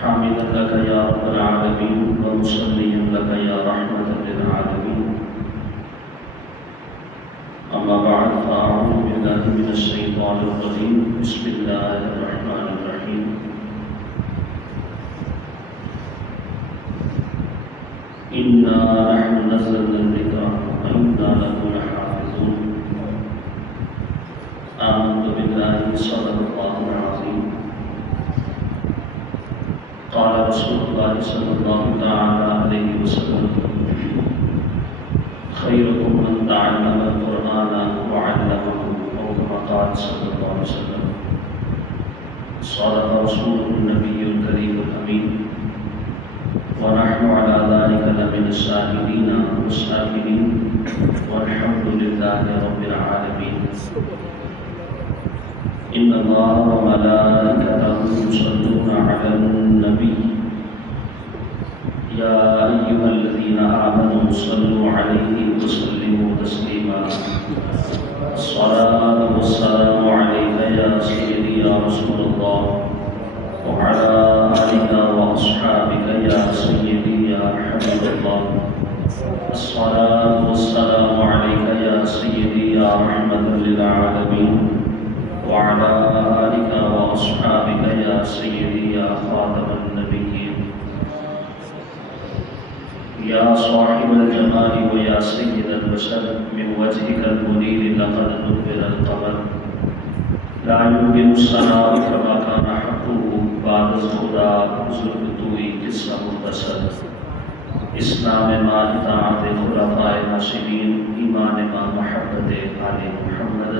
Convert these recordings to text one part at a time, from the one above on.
حامدا لك يا رب العالمين ومصليا لك يا رحمة للعالمين. أما بعد فأعوذ بالله من الشيطان الرجيم. بسم الله الرحمن الرحيم. إنا نحن نزلنا الذكر وإنا له لحافظون. آمنت بالله صدق الله العظيم. قال رسول الله صلى الله تعالى عليه وسلم: خيركم من تعلم القرآن وعلمه، أو كما قال صلى الله عليه وسلم. صدق رسوله النبي الكريم الأمين، ونحن على ذلك لمن الشاهدين والشاكرين، والحمد لله رب العالمين. إن الله وملائكته يصلون على النبي يا أيها الذين آمنوا صلوا عليه وسلموا تسليما. الصلاة والسلام عليك يا سيدي يا رسول الله، وعلى آلك وأصحابك يا سيدي يا حبيب الله. الصلاة والسلام عليك يا سيدي يا رحمة للعالمين، وعلى آلك وأصحابك يا سيدي يا خاتم النبيين. يا صاحب الجمال ويا سيد البشر، من وجهك المنير لقد نبر القمر. لا يمكن الثناء كما كان حقه بعد الهدى ذوالفتوح قصة مختصر. اسلام ما اطاعت خلفاء راشدین، ایمان ما محبت آل محمد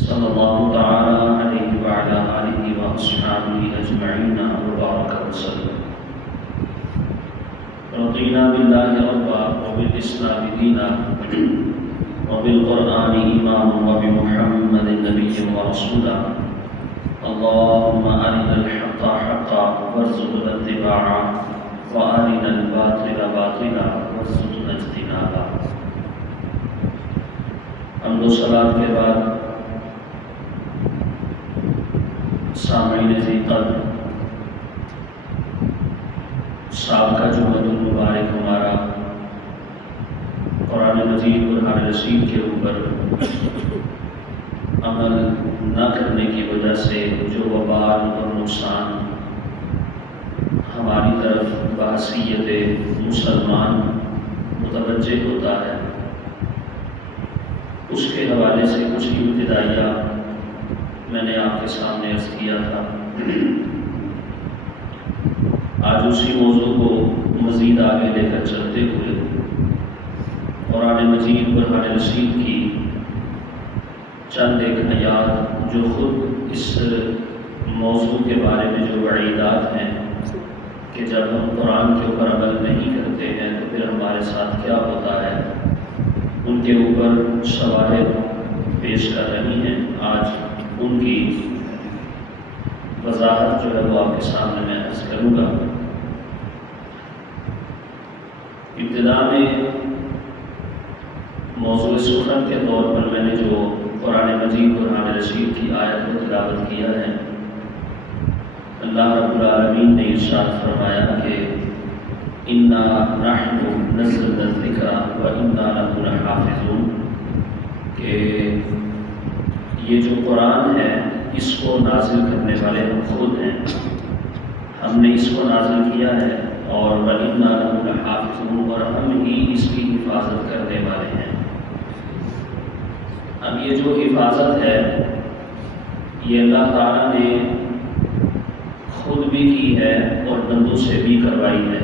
صلی اللہ تعالی علیہ وعلی آلہ واصحابہ اجمعین وبارک وسلم. رضینا باللہ ربا وبالاسلام دینا وبالقرآن اماما وبمحمد نبیا ورسولا. اللهم أرنا الحق حقا وارزقنا اتباعه، وأرنا الباطل باطلا وارزقنا اجتنابه. حمد و صلاۃ کے بعد سامعین ذی قدر، سابقہ جمعۃ المبارک ہمارا قرآن مجید برہان رشید کے اوپر عمل نہ کرنے کی وجہ سے جو وبال اور نقصان ہماری طرف بحیثیت مسلمان متوجہ ہوتا ہے، اس کے حوالے سے کچھ ابتدائیہ میں نے آپ کے سامنے عرض کیا تھا. آج اسی موضوع کو مزید آگے لے کر چلتے ہوئے قرآن مجید برہان رشید کی چند ایک آیات جو خود اس موضوع کے بارے میں جو وعیدات ہیں کہ جب ہم قرآن کے اوپر عمل نہیں کرتے ہیں تو پھر ہمارے ساتھ کیا ہوتا ہے، ان کے اوپر شواہد پیش کر رہی ہیں. آج ان کی وضاحت جو ہے وہ آپ کے سامنے میں عرض کروں گا. ابتدا میں موضوع سخن کے طور پر میں نے جو قرآن مجید برہان رشید کی آیت کو تلاوت کیا ہے، اللہ رب العالمین نے ارشاد فرمایا کہ انا نحن نزلنا الذکر وانا له لحافظون، کہ یہ جو قرآن ہے اس کو نازل کرنے والے ہم خود ہیں، ہم نے اس کو نازل کیا ہے، اور وَإِنَّا لَهُ لَحَافِظُونَ، اور ہم ہی اس کی حفاظت کرنے والے ہیں. اب یہ جو حفاظت ہے یہ اللہ تعالیٰ نے خود بھی کی ہے اور بندوں سے بھی کروائی ہے.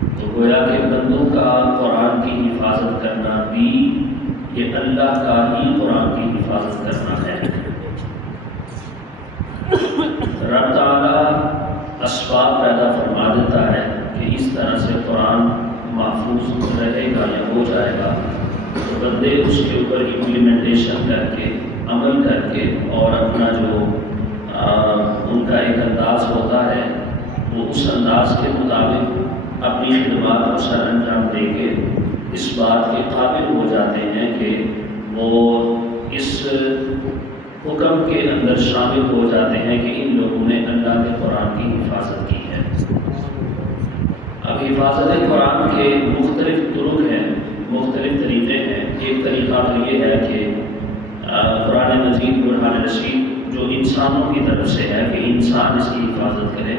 تو گویا کہ بندوں کا قرآن کی حفاظت کرنا بھی یہ اللہ کا ہی قرآن کی حفاظت کرنا ہے. رب تعالیٰ اسباب پیدا فرما دیتا ہے کہ اس طرح سے قرآن محفوظ رہے گا یا ہو جائے گا، تو بندے اس کے اوپر امپلیمنٹیشن کر کے، عمل کر کے، اور اپنا جو ان کا ایک انداز ہوتا ہے وہ اس انداز کے مطابق اپنی خدمات کو سر انجام دے کے اس بات کے قابل ہو جاتے ہیں کہ وہ اس حکم کے اندر شامل ہو جاتے ہیں کہ ان لوگوں نے اللہ کے قرآن کی حفاظت حفاظت قرآن کے مختلف طرق ہیں، مختلف طریقے ہیں۔ ایک طریقہ تو یہ ہے کہ قرآن مجید برہان رشید جو انسانوں کی طرف سے ہے کہ انسان اس کی حفاظت کرے،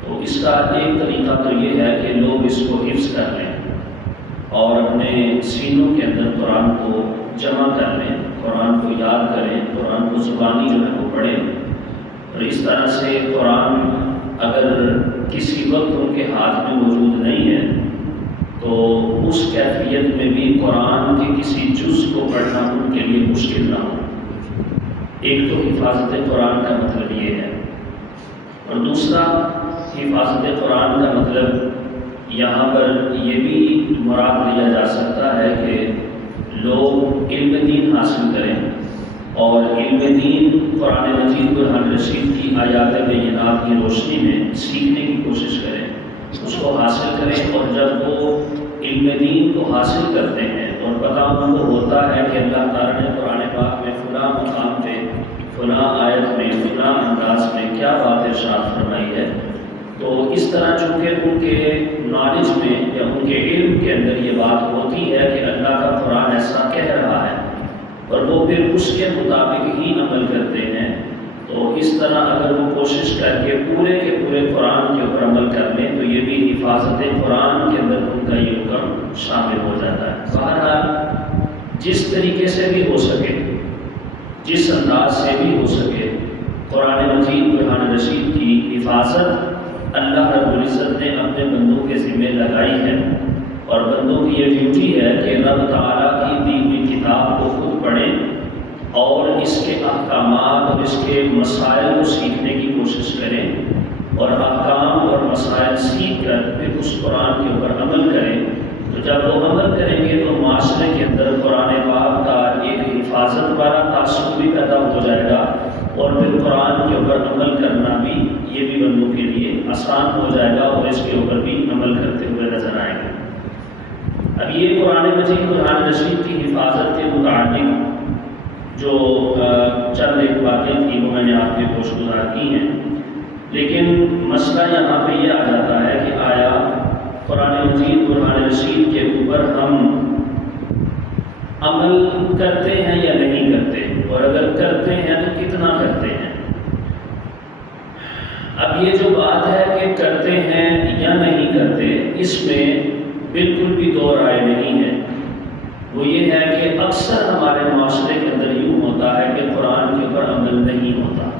تو اس کا ایک طریقہ تو یہ ہے کہ لوگ اس کو حفظ کر لیں اور اپنے سینوں کے اندر قرآن کو جمع کر لیں، قرآن کو یاد کریں، قرآن کو زبانی جو ہے وہ پڑھیں، اور اس طرح سے قرآن اگر کسی وقت ان کے ہاتھ میں موجود نہیں ہے تو اس کیفیت میں بھی قرآن کے کسی جز کو پڑھنا ان کے لیے مشکل نہ ہو۔ ایک تو حفاظت قرآن کا مطلب یہ ہے، اور دوسرا حفاظت قرآن کا مطلب یہاں پر یہ بھی مراد لیا جا سکتا ہے کہ لوگ علم دین حاصل کریں اور علم دین قرآن مجید برہان رشید کی آیات بینات کی روشنی میں سیکھنے کی کوشش کریں، اس کو حاصل کریں، اور جب وہ علم دین کو حاصل کرتے ہیں اور پتہ ان کو ہوتا ہے کہ اللہ تعالیٰ نے قرآن پاک میں فلاں مقام پہ فلاں آیت میں فلاں انداز میں کیا بات ارشاد فرمائی ہے، تو اس طرح چونکہ ان کے نالج میں یا ان کے علم کے اندر یہ بات ہوتی ہے کہ اللہ کا قرآن ایسا کہہ رہا ہے اور وہ پھر اس کے مطابق ہی عمل کرتے ہیں، تو اس طرح اگر وہ کوشش کر کے پورے کے پورے قرآن کے اوپر عمل کر لیں تو یہ بھی حفاظت قرآن کے اندر ان کا یہ حکم شامل ہو جاتا ہے۔ بہرحال جس طریقے سے بھی ہو سکے، جس انداز سے بھی ہو سکے، قرآن مجید برہان رشید کی حفاظت اللہ رب العزت نے اپنے بندوں کے ذمہ لگائی ہے، اور بندوں کی یہ ڈیوٹی ہے کہ رب تعالیٰ کی دی ہوئی کتاب کو خود پڑھیں اور اس کے احکامات اور اس کے مسائل کو سیکھنے کی کوشش کریں، اور احکام اور مسائل سیکھ کر پھر اس قرآن کے اوپر عمل کریں۔ تو جب وہ عمل کریں گے تو معاشرے کے اندر قرآن پاک کا ایک حفاظت والا تاثر بھی پیدا ہو جائے گا، اور پھر قرآن کے اوپر عمل کرنا بھی یہ بھی بندوں کے لیے آسان ہو جائے گا، اور اس کے اوپر بھی عمل کرتے ہوئے نظر آئیں گے۔ اب یہ قرآن مجید برہان رشید کی حفاظت کے متعلق جو چند ایک باتیں تھیں وہ میں نے آپ کے گوش گزار کی ہیں، لیکن مسئلہ یہاں پہ یہ آ جاتا ہے کہ آیا قرآن مجید برہان رشید کے اوپر ہم عمل کرتے ہیں یا نہیں کرتے، اور اگر کرتے ہیں تو کتنا کرتے ہیں۔ اب یہ جو بات ہے کہ کرتے ہیں یا نہیں کرتے، اس میں بالکل بھی دو رائے نہیں ہے۔ وہ یہ ہے کہ اکثر ہمارے معاشرے کے اندر یوں ہوتا ہے کہ قرآن کے اوپر عمل نہیں ہوتا،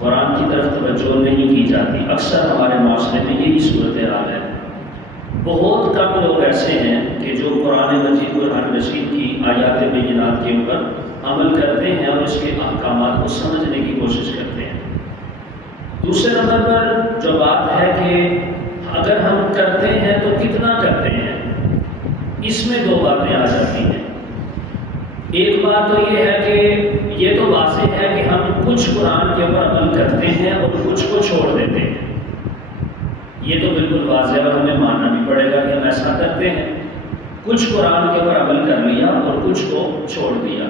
قرآن کی طرف توجہ نہیں کی جاتی، اکثر ہمارے معاشرے میں یہی صورتحال ہے۔ بہت کم لوگ ایسے ہیں کہ جو قرآن مجید برہان رشید کی آیات بینات کے اوپر عمل کرتے ہیں اور اس کے احکامات کو سمجھنے کی کوشش کرتے ہیں۔ دوسرے نمبر پر جو بات ہے کہ اگر ہم کرتے ہیں تو کتنا کرتے ہیں، اس میں دو باتیں آ جاتی ہیں۔ ایک بات تو یہ ہے کہ یہ تو واضح ہے کہ ہم کچھ قرآن کے اوپر عمل کرتے ہیں اور کچھ کو چھوڑ دیتے ہیں، یہ تو بالکل واضح ہے اور ہمیں ماننا بھی پڑے گا کہ ہم ایسا کرتے ہیں، کچھ قرآن کے اوپر عمل کر لیا اور کچھ کو چھوڑ دیا۔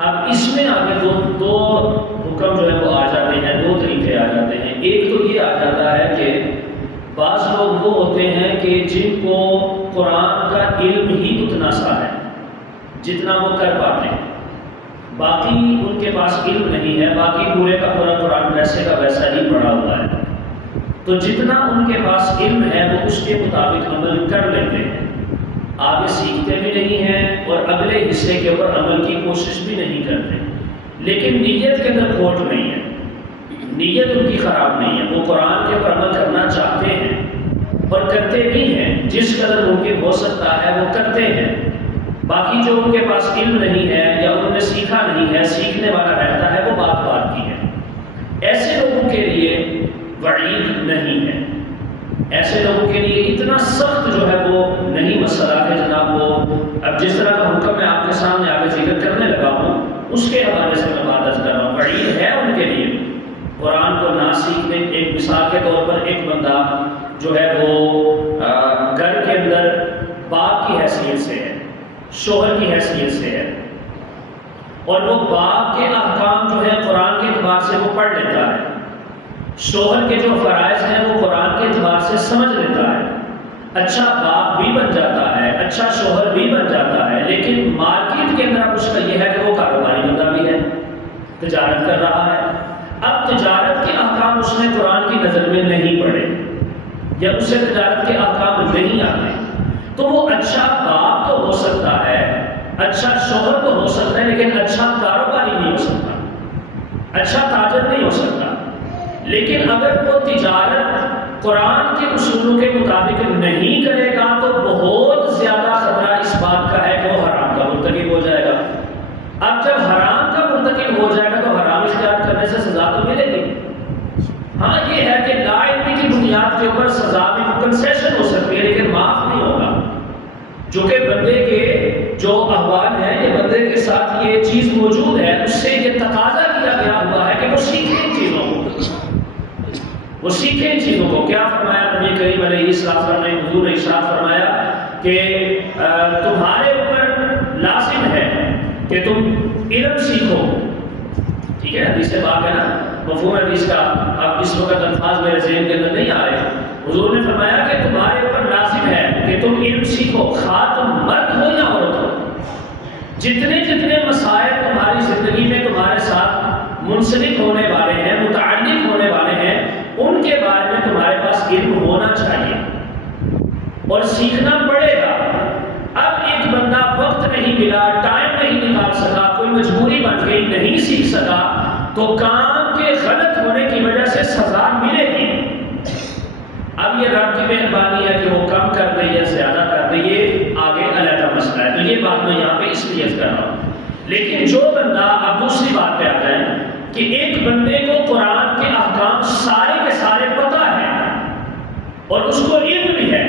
اب اس میں آگے دو حکم جو ہے وہ آ جاتے ہیں، دو طریقے آ جاتے ہیں۔ ایک تو یہ آ جاتا ہے کہ بعض لوگ وہ ہوتے ہیں کہ جن کو قرآن کا علم ہی اتنا سا ہے جتنا وہ کر پاتے ہیں، باقی ان کے پاس علم نہیں ہے، باقی پورے کا پورا قرآن ویسے کا ویسا ہی پڑھا ہوا ہے، تو جتنا ان کے پاس علم ہے وہ اس کے مطابق عمل کر لیتے ہیں، آگے سیکھتے بھی نہیں ہیں اور اگلے حصے کے اوپر عمل کی کوشش بھی نہیں کرتے، لیکن نیت کے اندر کھوٹ نہیں ہے، نیت ان کی خراب نہیں ہے، وہ قرآن کے اوپر عمل کرنا چاہتے ہیں اور کرتے بھی ہیں، جس قدر ممکن ہو سکتا ہے وہ کرتے ہیں، باقی جو ان کے پاس علم نہیں ہے یا انہوں نے سیکھا نہیں ہے، سیکھنے والا رہتا ہے، وہ بات کی ہے۔ ایسے لوگوں کے لیے وعید نہیں ہے، ایسے لوگوں کے لیے اتنا سخت جو ہے وہ نہیں مسئلہ کہ جناب وہ اب جس طرح کا حکم میں آپ کے سامنے آگے ذکر کرنے لگا ہوں اس کے حوالے سے میں بات کر رہا ہوں، وعید ہے ان کے لیے قرآن کو نہ سیکھنے۔ ایک مثال کے طور پر ایک بندہ جو ہے وہ گھر کے اندر باپ کی حیثیت سے ہے، شوہر کی حیثیت سے ہے، اور وہ باپ کے احکام جو ہے قرآن کے اعتبار سے وہ پڑھ لیتا ہے، شوہر کے جو فرائض ہیں وہ قرآن کے اعتبار سے سے سمجھ لیتا ہے، اچھا باپ بھی بن جاتا ہے، اچھا شوہر بھی بن جاتا ہے، لیکن مارکیٹ کے اندر اب اس کا یہ ہے کہ وہ کاروباری بندہ بھی ہے، تجارت کر رہا ہے۔ اب تجارت کے احکام اس نے قرآن کی نظر میں نہیں پڑھے یا اسے تجارت کے احکام نہیں آتے، تو وہ اچھا باپ تو ہو سکتا ہے، اچھا شوہر تو ہو سکتا ہے، لیکن اچھا کاروباری نہیں ہو سکتا، اچھا تاجر نہیں ہو سکتا۔ لیکن اگر وہ تجارت قرآن کے اصولوں کے مطابق نہیں کرے گا تو بہت زیادہ خطرہ اس بات کا ہے کہ وہ حرام کا مرتکب ہو جائے گا۔ اب جب حرام کا مرتکب ہو جائے گا تو حرام اختیار کرنے سے سزا تو ملے گی۔ ہاں یہ ہے کہ لا علمی کی بنیاد کے اوپر سزا میں کنسیشن ہو سکتی ہے، لیکن معاف نہیں ہوگا، جو کہ بندے کے جو احوال ہیں، یہ بندے کے ساتھ یہ چیز موجود ہے، اس سے یہ تقاضا کیا گیا ہوا ہے کہ وہ سیکھیں ان چیزوں کو، وہ سیکھیں ان چیزوں کو۔ کیا فرمایا نبی کریم علیہ السلام نے؟ حضور نے ارشاد فرمایا کہ تمہارے اوپر لازم ہے کہ تم علم سیکھو، ٹھیک ہے، حدیث سے بات ہے نا، مفہوم حدیث کا اب اس وقت الفاظ میرے ذہن کے اندر نہیں آ رہے۔ حضور نے فرمایا کہ تمہارے اوپر لازم ہے کہ تم علم سیکھو، خواہ تم مرد ہو یا عورت ہو۔ جتنے جتنے مسائل تمہاری زندگی میں تمہارے ساتھ منسلک ہونے والے ہیں، متعلق ہونے والے ہیں، ان کے بارے میں تمہارے پاس علم ہونا چاہیے اور سیکھنا پڑے گا۔ اب ایک بندہ وقت نہیں ملا، ٹائم نہیں نکال سکا، کوئی مجبوری بن گئی، نہیں سیکھ سکا، تو کام کے غلط ہونے کی وجہ سے سزا ملے گی۔ اب یہ رب کی مہربانی ہے کہ وہ کم کر دے یا زیادہ کر دے، یہ آگے علیحدہ مسئلہ ہے، تو یہ بات میں یہاں پہ اس لیے کر رہا ہوں۔ لیکن جو بندہ، اب دوسری بات پہ آتا ہے کہ ایک بندے کو قرآن کے احکام سارے کے سارے پتہ ہے اور اس کو علم بھی ہے،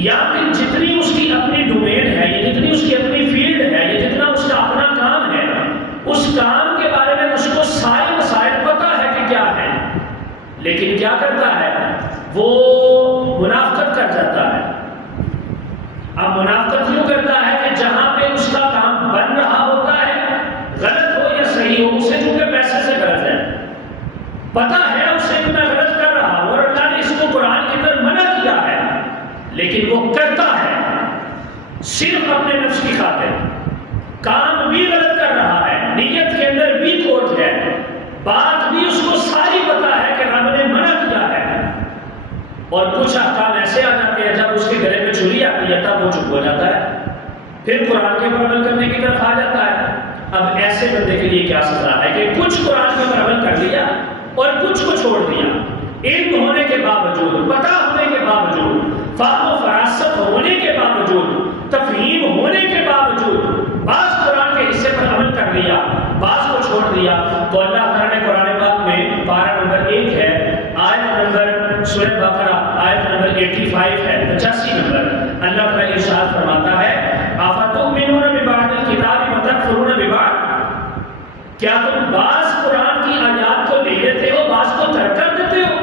یا پھر جتنی اس کی اپنی ڈومین ہے، یا جتنی اس کی اپنی فیلڈ ہے، یا جتنا اس کا اپنا کام ہے، اس کام کے بارے میں اس کو سارے مسائل پتہ ہے کہ کیا ہے، لیکن کیا کرتا ہے؟ وہ منافقت کر جاتا ہے۔ اب منافقت کیوں کرتا ہے کہ جہاں پہ اس کا کام بن رہا ہوتا ہے، غلط ہو یا صحیح ہو، اسے چونکہ پیسے سے غرض ہے، پتہ ہے اسے کہ میں غلط کر رہا ہوں اور اللہ نے اس کو قرآن کے اندر منع کیا ہے، لیکن وہ کرتا ہے صرف اپنے نفس کی خاطر، کام بھی غلط کر رہا ہے، نیت کے اندر بھی کھوٹ ہے، بات بھی اس کو ساری پتہ ہے کہ رب نے منع کیا ہے، اور کچھ احکام ایسے آ جاتے ہیں جب اس کے گلے میں چھری آتی ہے تب وہ چپ ہو جاتا ہے، پھر قرآن کے اوپر عمل کرنے کی طرف آ جاتا ہے۔ اب ایسے بندے کے لیے کیا سزا ہے کہ کچھ قرآن کے اوپر عمل کر لیا اور کچھ کو چھوڑ دیا، علم ہونے کے باوجود، پتہ ہونے کے باوجود، فہم و فراست ہونے کے باوجود، تفہیم ہونے کے باوجود، بعض قرآن کے حصے پر عمل کر لیا، بعض کو چھوڑ دیا، تو اللہ تعالیٰ نے قرآن پاک میں پارہ نمبر 1 ہے، آیت نمبر سورہ بقرہ آیت نمبر 85 ہے، 85 نمبر، اللہ تعالیٰ ارشاد فرماتا ہے اَفَتُؤْمِنُونَ بِبَعْضِ الْكِتَابِ وَتَكْفُرُونَ بِبَعْضٍ، کیا تم بعض قرآن کی آیات کو لے لیتے ہو، بعض کو ترک کر دیتے ہو،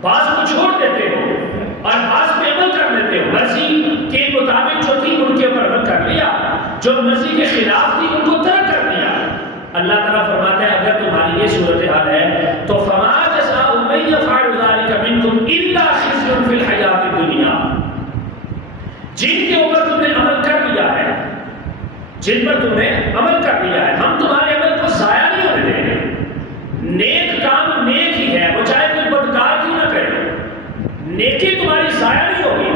بعض کو چھوڑ دیتے ہو اور بعض پہ عمل کر لیتے ہو، مرضی کے مطابق جو تھی ان کے اوپر عمل کر لیا، جو مرضی کے خلاف تھی ان کو ترک کر دیا۔ اللہ تعالیٰ فرماتا ہے اگر تمہاری یہ صورتحال ہے تو فَمَا جَزَاءُ مَن يَفْعَلُ ذَلِكَ مِنكُمْ إِلَّا خِزْيٌ فِي الْحَيَاةِ الدُّنْيَا، جن کے اوپر تم نے عمل کر لیا ہے، جن پر تم نے عمل کر لیا ہے، ہم تمہارے عمل کو ضائع نہیں ہونے دیں گے، نیک کام نیک ہی ہے، وہ چاہے کوئی بدکار کیوں نہ کرے، نیکی تمہاری ضائع نہیں ہوگی،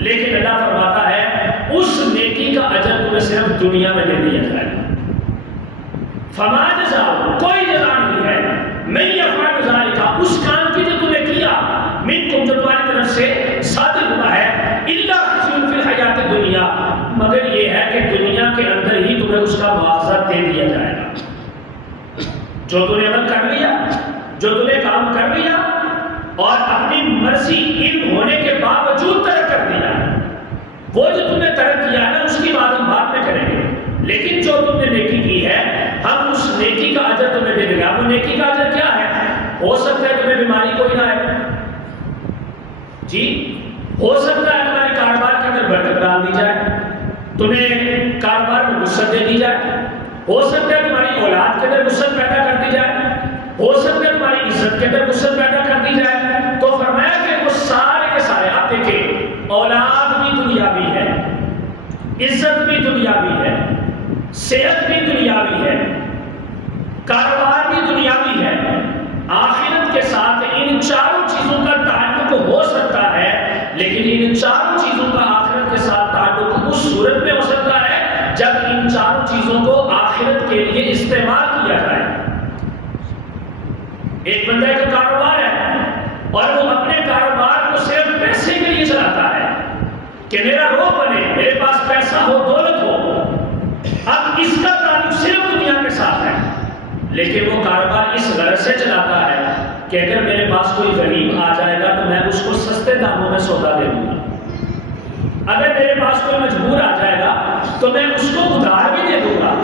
لیکن اللہ فرماتا ہے اس نیکی کا اجر تمہیں صرف دنیا میں دے دیا جائے گا۔ فما جزاء، کوئی جزا نہیں ہے، من یفعل ذلک، اس کام کی جو تم نے کیا، منکم، جو تمہاری طرف سے صادر ہوا ہے، الا خزی فی الحیات الدنیا، مگر یہ ہے کہ دنیا کے اندر ہی تمہیں اس کا معاوضہ دے دیا جائے گا۔ جو تم نے عمل کر لیا، جو تم نے کام کر لیا اور اپنی مرضی علم ہونے کے باوجود ترک کر دیا، وہ جو تم نے ترک کیا ہے نا، اس کی بات ہم بعد میں کریں گے، لیکن جو تم نے نیکی کی ہے ہم اس نیکی کا اجر تمہیں دے دیں گے۔ وہ نیکی کا اجر کیا ہے؟ ہو سکتا ہے تمہیں بیماری کوئی نہ آئے، جی، ہو سکتا ہے تمہارے کاروبار کے اندر برکت ڈال دی جائے، تمہیں کاروبار میں وسعت دے دی جائے، ہو سکتا ہے تمہاری اولاد کے اندر وسعت پیدا کر دی جائے، ہو سکتا ہے تمہاری عزت کے اندر وسعت پیدا کر دی جائے، تو فرمایا ایک بندے کا کاروبار ہے اور وہ اپنے کاروبار کو صرف پیسے کے لیے چلاتا ہے کہ میرا رو بنے، میرے پاس پیسہ ہو، دولت ہو. اب اس کا تعلق صرف دنیا کے ساتھ ہے، لیکن وہ کاروبار اس غرض سے چلاتا ہے کہ اگر میرے پاس کوئی غریب آ جائے گا تو میں اس کو سستے داموں میں سودا دے دوں گا. اگر میرے پاس کوئی مجبور آ جائے گا تو میں اس کو ادھار بھی دے دوں گا.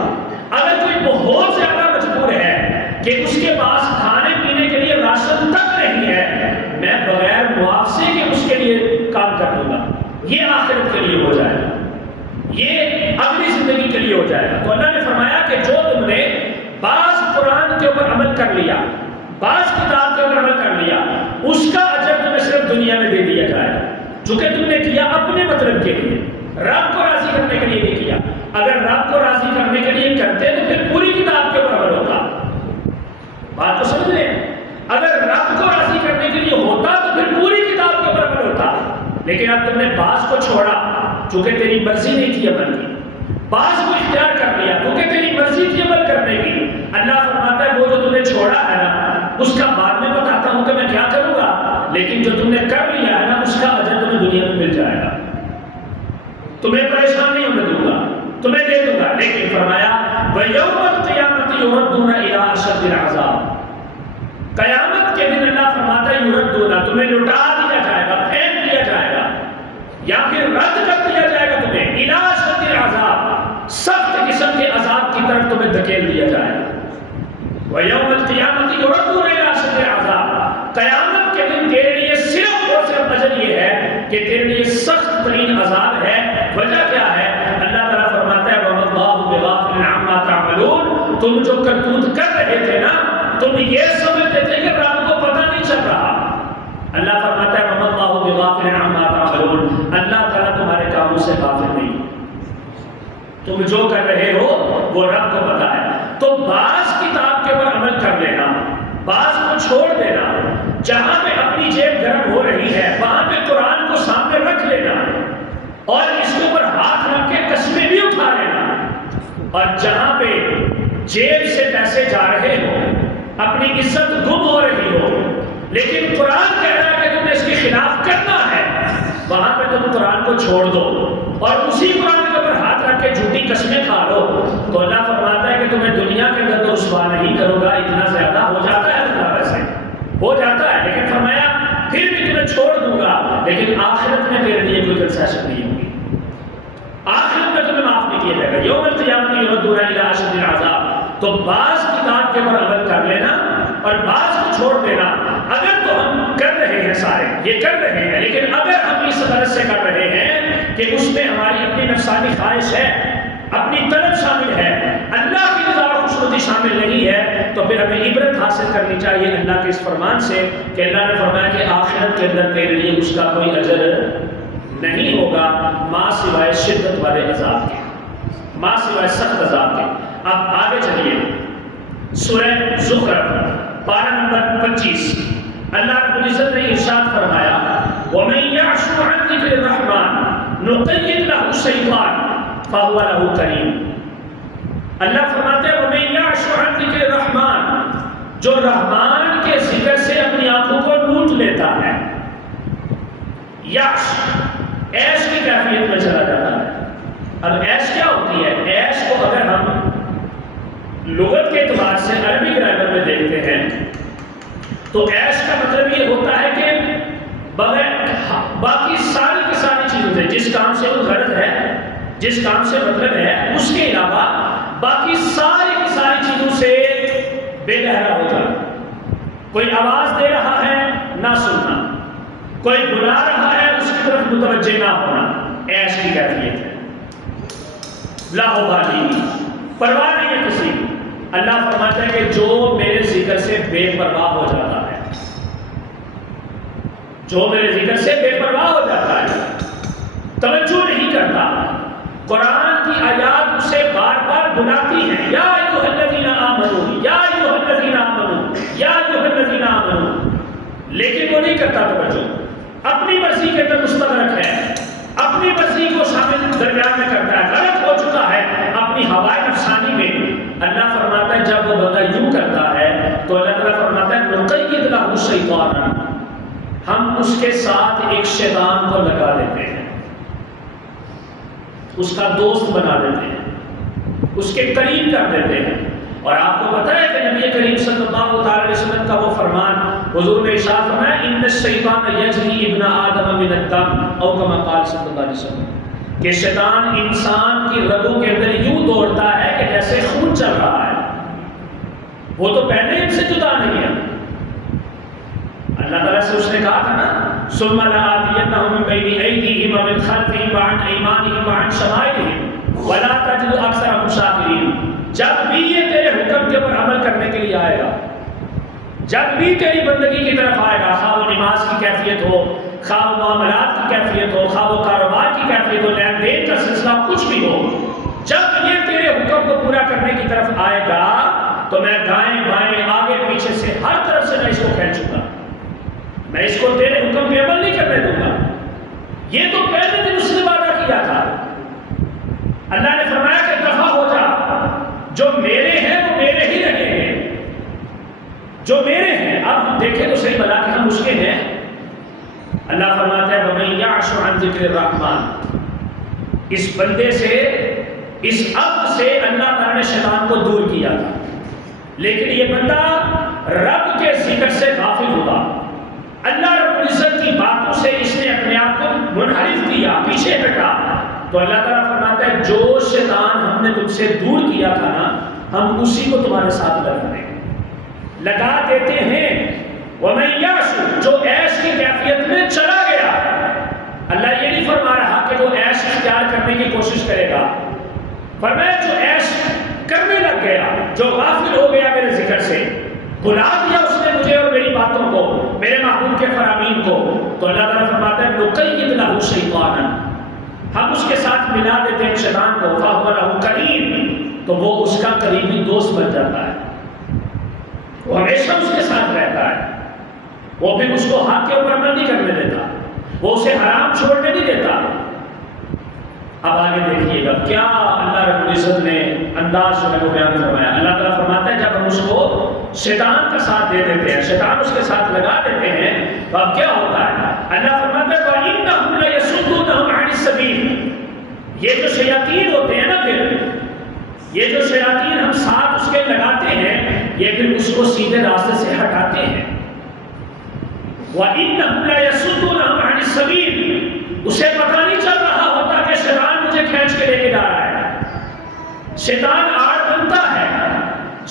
اگر کوئی بہت زیادہ مجبور ہے کہ اس کے پاس کھانے پینے کے لیے راشن تک نہیں ہے، میں بغیر معاوضے کے اس کے لیے کام کر دوں گا. یہ آخرت کے لیے ہو جائے گا، یہ اگلی زندگی کے لیے ہو جائے گا. تو اللہ نے فرمایا کہ جو تم نے بعض قرآن کے اوپر عمل کر لیا، بعض کتاب کے اوپر عمل کر لیا، اس کا اجر تمہیں صرف دنیا میں دے دیا جائے گا. چونکہ تم نے کیا اپنے مطلب کے لیے، رب کو راضی کرنے کے لیے نہیں کیا. اگر رب کو راضی کرنے کے لیے کرتے تو پھر پوری کتاب کے اوپر عمل ہوتا. بات تو سمجھ لیں، اگر رب کو راضی کرنے کے لیے ہوتا تو پھر پوری کتاب کے اوپر عمل ہوتا. لیکن اب تم نے بعض کو چھوڑا چونکہ تیری مرضی نہیں تھی عمل کی، بعض کو اختیار کر لیا کیونکہ تیری مرضی تھی عمل کرنے کی. اللہ فرماتا ہے وہ جو تم نے چھوڑا ہے نا، اس کا بعد میں بتاتا ہوں کہ میں کیا کروں گا، لیکن جو تم نے کر لیا ہے نا اس کا اجر تمہیں دنیا میں مل جائے گا. تمہیں پریشان نہیں ہونے دوں گا، تمہیں دے دوں گا. لیکن فرمایا وَيَوْمَ الْقِيَامَةِ يُرَدُّونَ إِلَىٰ أَشَدِّ الْعَذَابِ. قیامت کے دن اللہ فرماتا ہے یُرَدُّونَ، تمہیں لٹا دیا جائے گا، پھینک دیا جائے گا، یا پھر رد کر دیا جائے گا تمہیں إِلَىٰ أَشَدِّ الْعَذَابِ، سخت قسم کے عذاب کی طرف تمہیں دھکیل دیا جائے گا. وَيَوْمَ الْقِيَامَةِ يُرَدُّونَ إِلَىٰ أَشَدِّ الْعَذَابِ. قیامت کے دن تیرے لیے صرف اور صرف اجر یہ ہے کہ تیرے لیے سخت ترین عذاب ہے. وجہ کیا ہے؟ اللہ تعالیٰ فرماتا ہے وَمَا اللَّهُ بِغَافِلٍ عَمَّا تَعْمَلُونَ. تم جو کرتوت کر رہے تھے نا، تم یہ سمجھتے تھے کہ رب کو پتہ نہیں چل رہا. اللہ فرماتا ہے وَمَا اللَّهُ بِغَافِلٍ عَمَّا تَعْمَلُونَ. اللہ تعالیٰ تمہارے کاموں سے غافل نہیں، تم جو کر رہے ہو وہ رب کو پتہ ہے. تو بعض کتاب کے اوپر عمل کر لینا، بعض کو چھوڑ دینا. جہاں پہ اپنی جیب گرم ہو رہی ہے وہاں پہ قرآن کو سامنے رکھ لینا اور اس کے اوپر ہاتھ رکھ کے قسمیں بھی اٹھا لینا. اور جہاں پہ جیب سے پیسے جا رہے ہو، اپنی عزت گم ہو رہی ہو، لیکن قرآن کہہ رہا ہے کہ تم نے اس کے خلاف کرنا ہے، وہاں پہ تم قرآن کو چھوڑ دو اور اسی قرآن کے اوپر ہاتھ رکھ کے جھوٹی قسمیں کھا لو. تو اللہ فرماتا ہے کہ تمہیں دنیا کے اندر تو رسوا نہیں کروں گا. اتنا زیادہ ہو جاتا ہے اللہ ویسے ہو جاتا ہے، لیکن فرمایا پھر بھی تمہیں چھوڑ دوں گا، لیکن آخرت میں تیرے لیے کوئی کنسیشن نہیں ہوگی. آخرت میں تمہیں معاف نہیں کیا جائے گا. یوم القیامۃ یردون الی اشد العذاب. تو بعض کتاب کے اوپر عمل کر لینا اور بعض کو چھوڑ دینا. اگر تو ہم کر رہے ہیں سارے یہ کر رہے ہیں، لیکن اگر ہم اس طرح سے کر رہے ہیں کہ اس میں ہماری اپنی نفسانی خواہش ہے، اپنی طلب شامل ہے، اللہ کی رضا اور خوشنودی شامل نہیں ہے، تو پھر ہمیں عبرت حاصل کرنی چاہیے اللہ کے اس فرمان سے کہ اللہ نے فرمایا کہ آخرت کے اندر تیرے لیے اس کا کوئی اجر نہیں ہوگا ماں سوائے شدت والے عذاب کے، ماں سوائے سخت عذاب کے. اب آگے چلیے سورہ زخرف پارہ نمبر 25. اللہ رب العزت نے ارشاد فرمایا وَمَن يَعْشُ عَن ذِكْرِ الرَّحْمَنِ نُقَيِّضْ لَهُ شَيْطَانًا فَهُوَ لَهُ قَرِينٌ. اللہ فرماتے ہیں وَمَن يَعْشُ عَن ذِكْرِ الرَّحْمَنِ، جو رحمان کے ذکر سے اپنی آنکھوں کو لوٹ لیتا ہے. یعش عیش کی کیفیت میں چلا جاتا ہے. اب عیش کیا ہوتی ہے؟ عیش کو اگر ہم لغت کے اعتبار سے عربی گرامر میں دیکھتے ہیں تو عیش کا مطلب یہ ہوتا ہے کہ بغیر باقی ساری کی ساری چیزوں سے، جس کام سے وہ غرض ہے، جس کام سے مطلب ہے، اس کے علاوہ باقی ساری کی ساری چیزوں سے بے بہرا ہو جانا. کوئی آواز دے رہا ہے نہ سننا، کوئی بلا رہا ہے اس کی طرف متوجہ نہ ہونا، عیش کی کیفیت ہے. لاہوبالی، پرواہ نہیں ہے کسی. اللہ فرماتا ہے کہ جو میرے ذکر سے بے پرواہ ہو جاتا ہے، جو میرے ذکر سے بے پرواہ ہو جاتا ہے، توجہ نہیں کرتا، قرآن کی آیات اسے بار بار بلاتی ہیں یا ایھا الذین آمنوا یا ایھا الذین آمنوا یا ایھا الذین آمنوا، لیکن وہ نہیں کرتا توجہ، اپنی مرضی کے اندر مستغرق ہے، اپنی مرضی کو شامل درمیان میں کرتا ہے، غلط ہو چکا ہے اپنی ہوائے نفسانی میں. اللہ فرماتا ہے جب وہ بندہ یوں کرتا ہے تو اللہ تعالیٰ فرماتا ہے شیطانا، ہم اس کے ساتھ ایک شیطان کو لگا دیتے ہیں، اس کا دوست بنا دیتے ہیں، اس کے قریب کر دیتے ہیں۔ اور آپ کو پتہ ہے کہ نبی کریم صلی اللہ علیہ وسلم کا وہ فرمان، حضور نے ارشاد فرمایا ان الشیطان یجری ابن آدم من الدم، او کما قال صلی اللہ علیہ وسلم، کہ شیطان انسان کی رگوں کے اندر یوں دوڑتا ہے کہ جیسے خون چل رہا ہے، وہ تو پہلے ان سے جدا نہیں ہے۔ اللہ تعالیٰ سے اس نے کہا تھا نا ثم لآتینہم من بین ایدیہم ومن خلفہم وعن ایمانہم وعن شمائلہم ولا تجد اکثرہم شاکرین۔ جب بھی یہ تیرے حکم کے اوپر عمل کرنے کے لیے آئے گا، جب بھی تیری بندگی کی طرف آئے گا، خواہ وہ نماز کی کیفیت ہو، خواہ وہ معاملات کی کیفیت ہو، خواہ وہ کاروبار کی کیفیت ہو، لین دین کا سلسلہ کچھ بھی ہو، جب یہ تیرے حکم کو پورا کرنے کی طرف آئے گا تو میں دائیں بائیں آگے پیچھے سے ہر طرف سے میں اس کو کھینچوں گا، میں اس کو تیرے حکم پہ عمل نہیں کرنے دوں گا۔ یہ تو پہلے دن اس نے وعدہ کیا تھا۔ اللہ نے فرمایا کہ دفع ہو جا، جو میرے ہیں وہ میرے ہی رہیں گے، جو میرے ہیں۔ اب ہم دیکھیں تو صحیح بلا کہ ہم اس کے ہیں۔ اللہ فرماتا ہے وَمَن يَعْشُ عَن ذِكْرِ الرَّحْمَنِ، اس بندے سے، اس عبد سے اللہ تعالیٰ نے شیطان کو دور کیا تھا، لیکن یہ بندہ رب کے ذکر سے غافل ہوا، اللہ رب العزت کی باتوں سے اس نے اپنے آپ کو منحرف کیا، پیچھے ہٹا، تو اللہ تعالیٰ فرماتا ہے جو شیطان ہم نے تم سے دور کیا تھا نا، ہم اسی کو تمہارے ساتھ لگا دیتے ہیں۔ وَمَن يَعْشُ، جو عیش کی کیفیت میں چلا گیا، اللہ یہ نہیں فرما رہا کہ جو عیش اختیار کرنے کی کوشش کرے گا، فرمایا جو عیش کرنے لگ گیا، جو غافل ہو گیا میرے ذکر سے، بھلا دیا اس نے مجھے اور میری باتوں کو، میرے محبوب کے فرامین کو، تو اللہ تعالیٰ فرماتا ہے نُقَيِّضْ لَهُ شَيْطَانًا، ہم اس کے ساتھ ملا دیتے ہیں شیطان کو، فَهُوَ لَهُ قَرِينٌ، تو وہ اس کا قریبی دوست بن جاتا ہے، وہ ہمیشہ اس کے ساتھ رہتا ہے، وہ پھر اس کو حق کے اوپر عمل نہیں کرنے دیتا، وہ اسے حرام چھوڑنے نہیں دیتا۔ اب آگے دیکھیے گا کیا اللہ رب العزت نے انداز جو ہے وہ بیان فرمایا۔ اللہ تعالیٰ فرماتا ہے جب ہم اس کو شیطان کا ساتھ دے دیتے ہیں، شیطان اس کے ساتھ لگا دیتے ہیں، تو اب کیا ہوتا ہے؟ اللہ فرماتا ہے وَإِنَّهُمْ لَيَصُدُّونَهُمْ عَنِ السَّبِيلِ، یہ جو شیاطین ہوتے ہیں نا، پھر یہ جو شیاطین ہم ساتھ اس کے لگاتے ہیں، یہ پھر اس کو سیدھے راستے سے ہٹاتے ہیں۔ وَإِنَّهُمْ لَيَصُدُّونَهُمْ عَنِ السَّبِيلِ، اسے پتہ نہیں چل رہا ہوتا کہ شیطان مجھے کھینچ کے لے کے جا رہا ہے، شیطان آڑ بنتا ہے،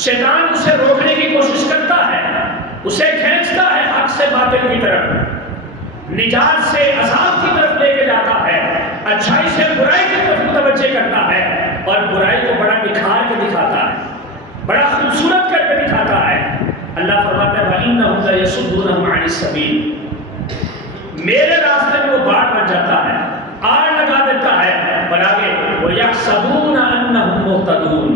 شیطان اسے روکنے کی کوشش کرتا ہے، اسے کھینچتا ہے حق سے باطل کی طرف، نجات سے عذاب کی طرف لے کے جاتا ہے، اچھائی سے برائی کی طرف متوجہ کرتا ہے، اور برائی کو بڑا نکھار کے دکھاتا ہے، بڑا خوبصورت کر کے دکھاتا ہے۔ اللہ فرماتا ہے وَإِنَّهُمْ لَيَصُدُّونَهُمْ عَنِ السَّبِيلِ، میرے راستے میں وہ باڑ بن جاتا ہے، آڑ لگا دیتا ہے، اور آگے وَيَحْسَبُونَ أَنَّهُمْ مُهْتَدُونَ،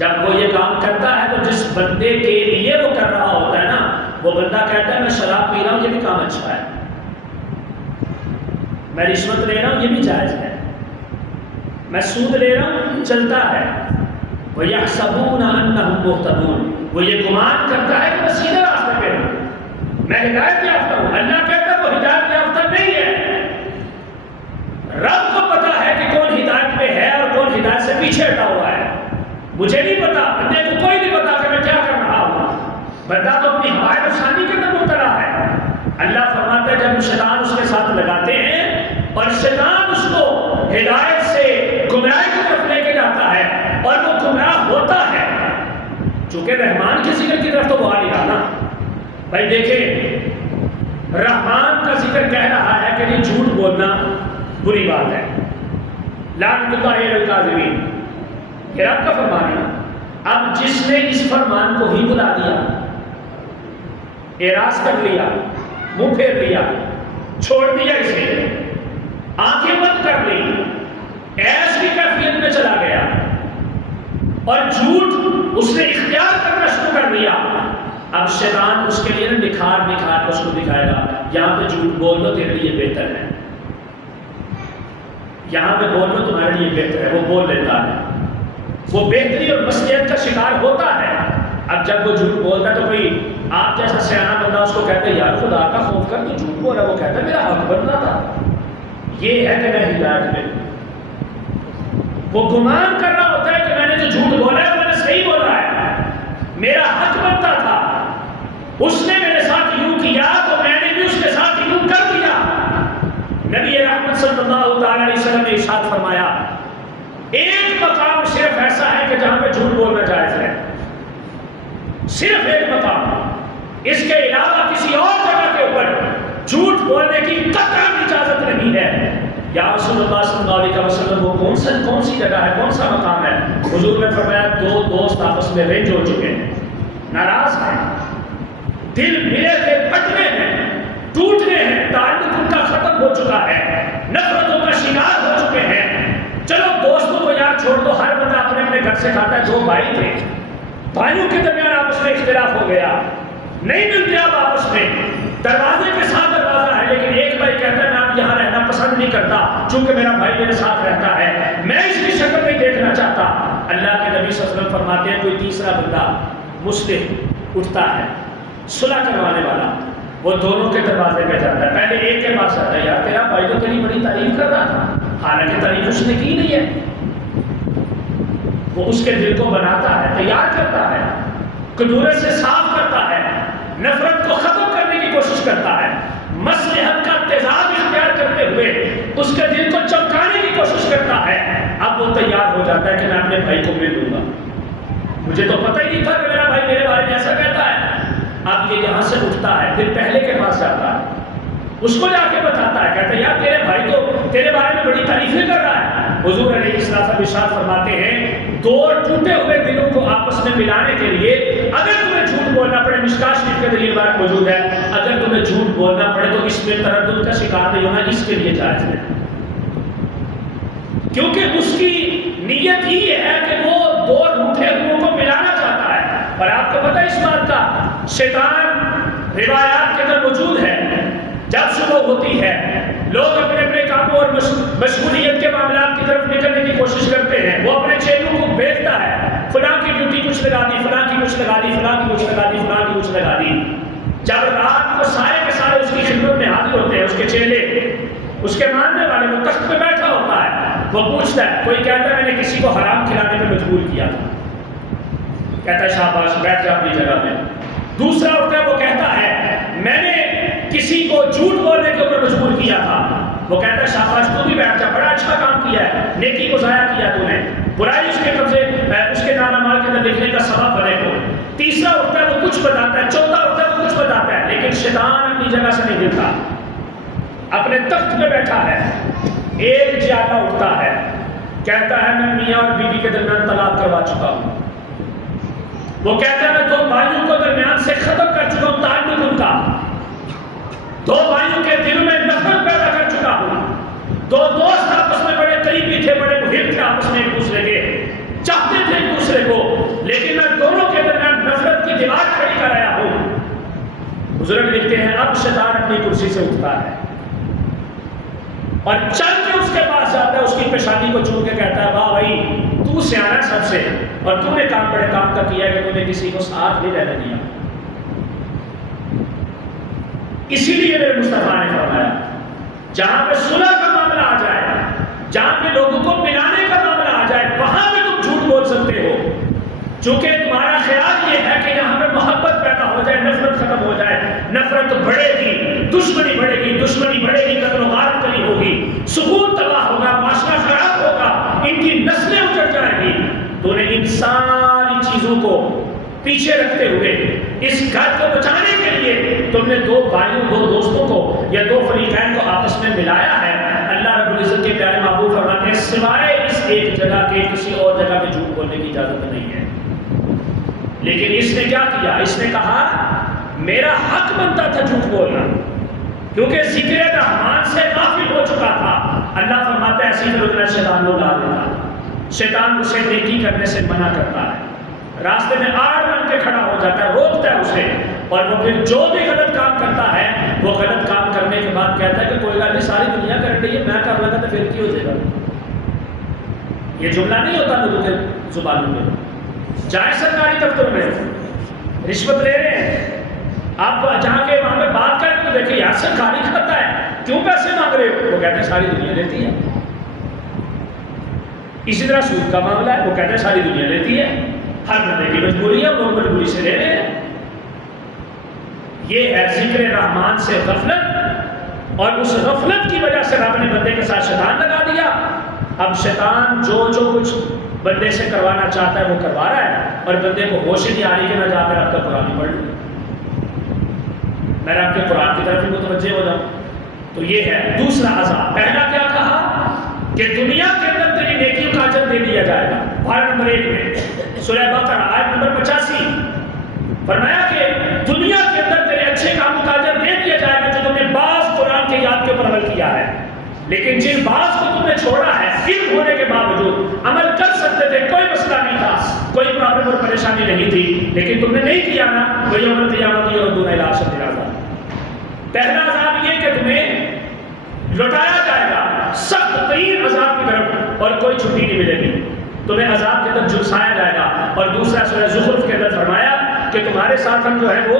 جب وہ یہ کام کرتا ہے تو جس بندے کے لیے وہ کر رہا ہوتا ہے نا، وہ بندہ کہتا ہے میں شراب پی رہا ہوں، یہ بھی کام اچھا ہے، میں رشوت لے رہا ہوں، یہ بھی جائز ہے، میں سود لے رہا ہوں، چلتا ہے۔ وَيَحْسَبُونَ أَنَّهُمْ مُهْتَدُونَ، وہ یہ گمان کرتا ہے کہ میں سیدھے راستے پہ ہوں، میں ہدایت یافتہ ہوں۔ اللہ کہتا ہے وہ ہدایت یافتہ نہیں ہے، رب کو پتا ہے کہ کون ہدایت پہ ہے اور کون ہدایت سے پیچھے ہٹا ہوا ہے، مجھے نہیں پتا، بندے کو کوئی نہیں پتا کہ میں کیا کر رہا ہوں، بندہ تو اپنی ہوائے نفسانی کے اندر مبتلا ہے۔ اللہ فرماتا ہے جب شیطان اس کے ساتھ لگاتے ہیں اور شیطان اس کو ہدایت سے گمراہی کی طرف لے کے جاتا ہے اور وہ گمراہ ہوتا ہے، چونکہ رحمان کے ذکر کی طرف تو وہ آ نہیں رہا نا بھائی۔ دیکھیں رحمان کا ذکر کہہ رہا ہے کہ یہ جھوٹ بولنا بری بات ہے، لعنت اللہ علی الکاذبین، یہ رب کا فرمان ہے۔ اب جس نے اس فرمان کو ہی بلا دیا، اعراض کر لیا، منہ پھیر لیا، چھوڑ دیا اسے، آنکھیں بند کر لی، عیش کی کیفیت میں چلا گیا اور جھوٹ اس نے اختیار کرنا شروع کر دیا، اب شیطان اس کے لیے نکھار کر اس کو دکھائے گا، یہاں پہ جھوٹ بول لو تیرے لیے بہتر ہے، یہاں پہ بول لو تمہارے لیے بہتر ہے، وہ بول لیتا ہے، وہ بہتری اور مصلحت کا شکار ہوتا ہے۔ اب جب وہ جھوٹ بولتا ہے تو کوئی آپ جیسا سیاح بندہ کہتے ہیں یار خدا کا خوف کر تو جھوٹ بولا، وہ کہتا ہے میرا حق بننا تھا، یہ ہے کہ میں ہدایت میں وہ گمان کر رہا ہوتا ہے کہ میں نے جو جھوٹ بولا ہے میں نے صحیح بولا ہے، میرا حق بنتا تھا، اس نے میرے ساتھ یوں کیا تو میں نے بھی اس کے ساتھ یوں کر دیا۔ نبی رحمت صلی اللہ تعالی علیہ وسلم نے ارشاد فرمایا ایک مقام صرف ایسا ہے کہ جہاں پہ جھوٹ بولنا جائز ہے، صرف ایک مقام، اس کے علاوہ کسی اور جگہ کے اوپر جھوٹ بولنے کی قطعاً اجازت نہیں ہے۔ یا رسول اللہ صلی اللہ علیہ وسلم وہ کون سی جگہ ہے، کون سا مقام ہے؟ حضور نے فرمایا دو دوست آپس میں رنج ہو چکے ہیں، ناراض ہیں، دل ملے تھے پھٹنے ہیں، ٹوٹنے ہیں، تعلق ان کا ختم ہو چکا ہے، نفرتوں کا شکار ہو چکے ہیں، چلو دوستوں کو یار چھوڑ دو، ہر بندہ اپنے اپنے گھر سے کھاتا ہے، دو بھائی تھے، بھائیوں کے درمیان آپس میں اختلاف ہو گیا، نہیں ملتے آپ آپس میں، دروازے کے ساتھ دروازہ ہے لیکن ایک بھائی کہتا ہے میں اب یہاں رہنا پسند نہیں کرتا چونکہ میرا بھائی میرے ساتھ رہتا ہے، میں اس کی شکل نہیں دیکھنا چاہتا۔ اللہ کے نبی صلی اللہ علیہ وسلم فرماتے ہیں کوئی تیسرا بندہ مصلح اٹھتا ہے، صلح کروانے والا، وہ دونوں کے دروازے پہ جاتا ہے، پہلے ایک کے پاس آتا ہے یار تیرا بھائی تو تیری بڑی تعریف کر رہا تھا، حالانکہ تعریف اس نے کی نہیں ہے، وہ اس کے دل کو بناتا ہے، تیار کرتا ہے، کدورت سے صاف کرتا ہے، نفرت کو ختم کرنے کی کوشش کرتا ہے، مصلحت کا تیزاب اختیار کرتے ہوئے اس کے دل کو چمکانے کی کوشش کرتا ہے، اب وہ تیار ہو جاتا ہے کہ میں اپنے بھائی کو مل لوں گا، مجھے تو پتہ ہی نہیں تھا کہ میرا بھائی میرے بارے میں ایسا کہتا ہے۔ اب یہ یہاں سے اٹھتا ہے، پھر پہلے کے پاس جاتا ہے، اس کو جا کے بتاتا ہے، کہتا ہے یار تیرے بھائی تو تیرے بارے میں بڑی تعریفیں کر رہا ہے۔ حضور علیہ الصلوۃ والسلام فرماتے ہیں دو ٹوٹے ہوئے دلوں کو آپس میں ملانے کے لیے اگر تمہیں جھوٹ بولنا پڑے، مشکاہ شریف کے ذریعے بات موجود ہے، اگر تمہیں جھوٹ بولنا پڑے تو اس میں تردد کا شکار نہیں ہونا، اس کے لیے جائز ہے، کیونکہ اس کی نیت ہی ہے کہ وہ دو ٹوٹے ہوں کو ملانا چاہتا ہے۔ اور آپ کو پتہ ہے اس بات کا، شیطان روایات کے اندر موجود ہے، جب صبح ہوتی ہے لوگ اپنے اپنے کاموں اور مشغولیت کے معاملات کی طرف نکلنے کی کوشش کرتے ہیں، وہ اپنے چیلوں کو بھیجتا ہے، فلاں کی ڈیوٹی کچھ لگا دی، فلاں کی کچھ لگا دی، فلاں کی کچھ لگا دی، فلاں کی کچھ لگا دی۔ جب رات کو سارے کے سارے اس کی خدمت میں حاضر ہوتے ہیں، اس کے چیلے، اس کے ماننے والے، وہ تخت پہ بیٹھا ہوتا ہے، وہ پوچھتا ہے، کوئی کہتا ہے میں نے کسی کو حرام کھلانے پہ مجبور کیا تھا، کہتا ہے شاباش بیٹھ جا اپنی جگہ میں۔ دوسرا اٹھتا ہے، وہ کہتا ہے میں نے کسی کو جھوٹ بولنے کے اوپر مجبور کیا تھا، وہ کہتا ہے شاباش تو بھی بیٹھ جا، بڑا اچھا کام کیا ہے، نیکی کو ضائع کیا تو نے، برائی اس کے قبضے اس کے نام اعمال کے اندر لکھنے کا سبب بنے کو۔ تیسرا اٹھتا ہے وہ کچھ بتاتا ہے، چوتھا اٹھتا ہے وہ کچھ بتاتا ہے، لیکن شیطان اپنی جگہ سے نہیں ہلتا، اپنے تخت پہ بیٹھا ہے۔ ایک جیادہ اٹھتا ہے، کہتا ہے میں میاں اور بیوی کے درمیان طلاق کروا چکا ہوں، وہ کہتا ہے میں دو بھائیوں کو درمیان سے ختم کر چکا ہوں تعلق ان کا، دو بھائیوں کے دل میں نفرت پیدا کر چکا ہوں، دو دوست آپس میں بڑے قریبی تھے، بڑے محب تھے آپس میں ایک دوسرے کے، چاہتے تھے ایک دوسرے کو، لیکن میں دونوں کے درمیان نفرت کی دیوار کھڑی کر آیا ہوں۔ بزرگ لکھتے ہیں اب شیطان اپنی کرسی سے اٹھتا ہے اور چل کے اس کے پاس جاتا ہے، اس کی پیشانی کو چھو کے کہتا ہے واہ بھائی تو سیانا سب سے، اور تو نے کام بڑے کام کا کیا کہ تو نے کسی کو ساتھ نہیں رہنے دیا۔ اسی لیے میرے مصطفیٰ نے فرمایا جہاں پہ صلح کا معاملہ آ جائے، جہاں پہ لوگوں کو ملانے کا معاملہ آ جائے، وہاں پہ تم جھوٹ بول سکتے ہو، چونکہ تمہارا خیال یہ ہے کہ یہاں پہ محبت پیدا ہو جائے، نفرت ختم ہو جائے، نفرت بڑھے گی، دشمنی بڑھے گی، دشمنی بڑھے گی، قتل و غارت کری ہوگی، سکون تباہ ہوگا، معاشرہ خراب ہوگا، ان کی نسلیں اجڑ جائیں گی۔ تو نے ان ساری چیزوں کو پیچھے رکھتے ہوئے اس گھر کو بچانے کے لیے تم نے دو بھائیوں، دو دوستوں کو یا دو فریقین کو آپس میں ملایا ہے۔ اللہ رب العزت کے پیارے محبوب فرماتے ہیں سوائے اس ایک جگہ کے کسی اور جگہ پہ جھوٹ بولنے کی اجازت نہیں ہے۔ لیکن اس نے کیا کیا؟ اس نے کہا میرا حق بنتا تھا جھوٹ بولنا، کیونکہ ذکر رحمان سے غافل ہو چکا تھا۔ اللہ فرماتا ہے ایسی ضرورت شیطان کو لا دیتا ہے، شیطان اسے نیکی کرنے سے منع کرتا ہے، راستے میں آڑ بن کے کھڑا ہو جاتا ہے، روکتا ہے اسے، اور وہ پھر جو بھی غلط کام کرتا ہے وہ غلط کام کرنے کے بعد کہتا ہے کہ کوئی بات نہیں ساری دنیا کر رہی ہے، میں کر لگا تو پھر کی ہو جائے گا۔ یہ جملہ نہیں ہوتا لوگوں کے زبانوں میں۔ جائیں سرکاری دفتر میں رشوت لے رہے ہیں، آپ جہاں کے وہاں پہ بندے کہ یار سرکاری کھاتا ہے کیوں پیسے مانگ رہے ہو؟ وہ کہتے ہیں ساری دنیا لیتی ہے. اسی طرح سود کا معاملہ ہے، وہ کہتے ہیں ساری دنیا لیتی ہے، ہر بندے کی مجبوری ہے، وہ مجبوری سے لے رہے ہیں. یہ ہے ذکر رحمان سے غفلت، اور اس غفلت کی وجہ سے رب نے بندے کے ساتھ شیطان لگا دیا. اب شیطان جو کچھ بندے سے کروانا چاہتا ہے وہ کروا رہا ہے، اور بندے کو ہوش نہیں آ رہی کہ میں جا کر آپ کا قرآن ہی پڑھ لوں، میں آپ کے قرآن کی طرف ہی متوجہ ہو جاؤں. تو یہ ہے دوسرا عذاب. پہلا کیا کہا کہ دنیا کے اندر تیری نیکیوں کا اجر دے دیا جائے گا. آیت نمبر 1 میں سورہ بقرہ آیت نمبر 85 فرمایا کہ دنیا کے اندر تیرے اچھے کاموں کا اجر دے دیا جائے گا جو تم نے بعض قرآن کے یاد کے اوپر عمل کیا ہے. لیکن جن بعض کو تم نے چھوڑا ہے علم ہونے کے باوجود عمل کر سکتے تھے، کوئی مسئلہ نہیں تھا، کوئی پرابلم اور پریشانی نہیں تھی، لیکن تم نے نہیں کیا نا، وہ یوم القیامت یردون الی اشد العذاب. پہلا عذاب یہ کہ تمہیں لوٹایا جائے گا سخت ترین عذاب کی طرف، اور کوئی چھٹی نہیں ملے گی، تمہیں عذاب کے اندر جھلسایا جائے گا. اور دوسرا سورہ زخرف کے اندر فرمایا کہ تمہارے ساتھ ہم جو ہے وہ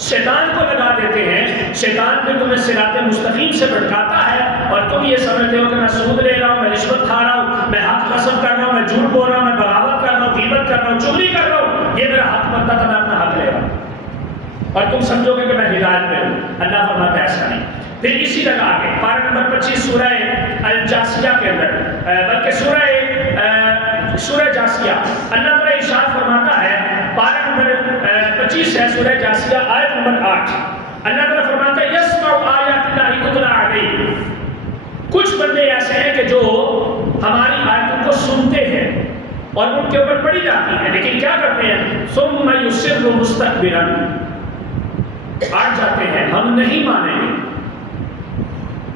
شیطان کو لگا دیتے ہیں، شیطان پھر تمہیں صراط مستقیم سے بھٹکاتا ہے، اور تم یہ سمجھتے ہو کہ میں سود لے رہا ہوں، میں رشوت کھا رہا ہوں، میں حق غصب کر رہا ہوں، میں جھوٹ بول رہا ہوں، میں بغاوت کر رہا ہوں، غیبت کر رہا ہوں، چغلی کر رہا ہوں، یہ میرا حق بنتا تھا، میں اپنا حق لے رہا ہوں، اور تم سمجھو گے کہ میں ہدایت میں ہوں. اللہ فرماتا ہے ایسا نہیں. پھر اسی جگہ آگے پارہ نمبر 25 سورہ الجاسیہ کے اندر، بلکہ سورہ جاسیہ، اللہ تعالیٰ ارشاد فرماتا ہے، پارہ نمبر 25 ہے سورہ جاسیہ آیت نمبر 8. اللہ تعالیٰ فرماتا ہے یسمع آیات اللہ تتلی علیہ. کچھ بندے ایسے ہیں کہ جو ہماری آیتوں کو سنتے ہیں اور ان کے اوپر پڑھی جاتی ہیں، لیکن کیا کرتے ہیں؟ ثم یصر مستكبرا، ہٹ جاتے ہیں، ہم نہیں مانیں گے،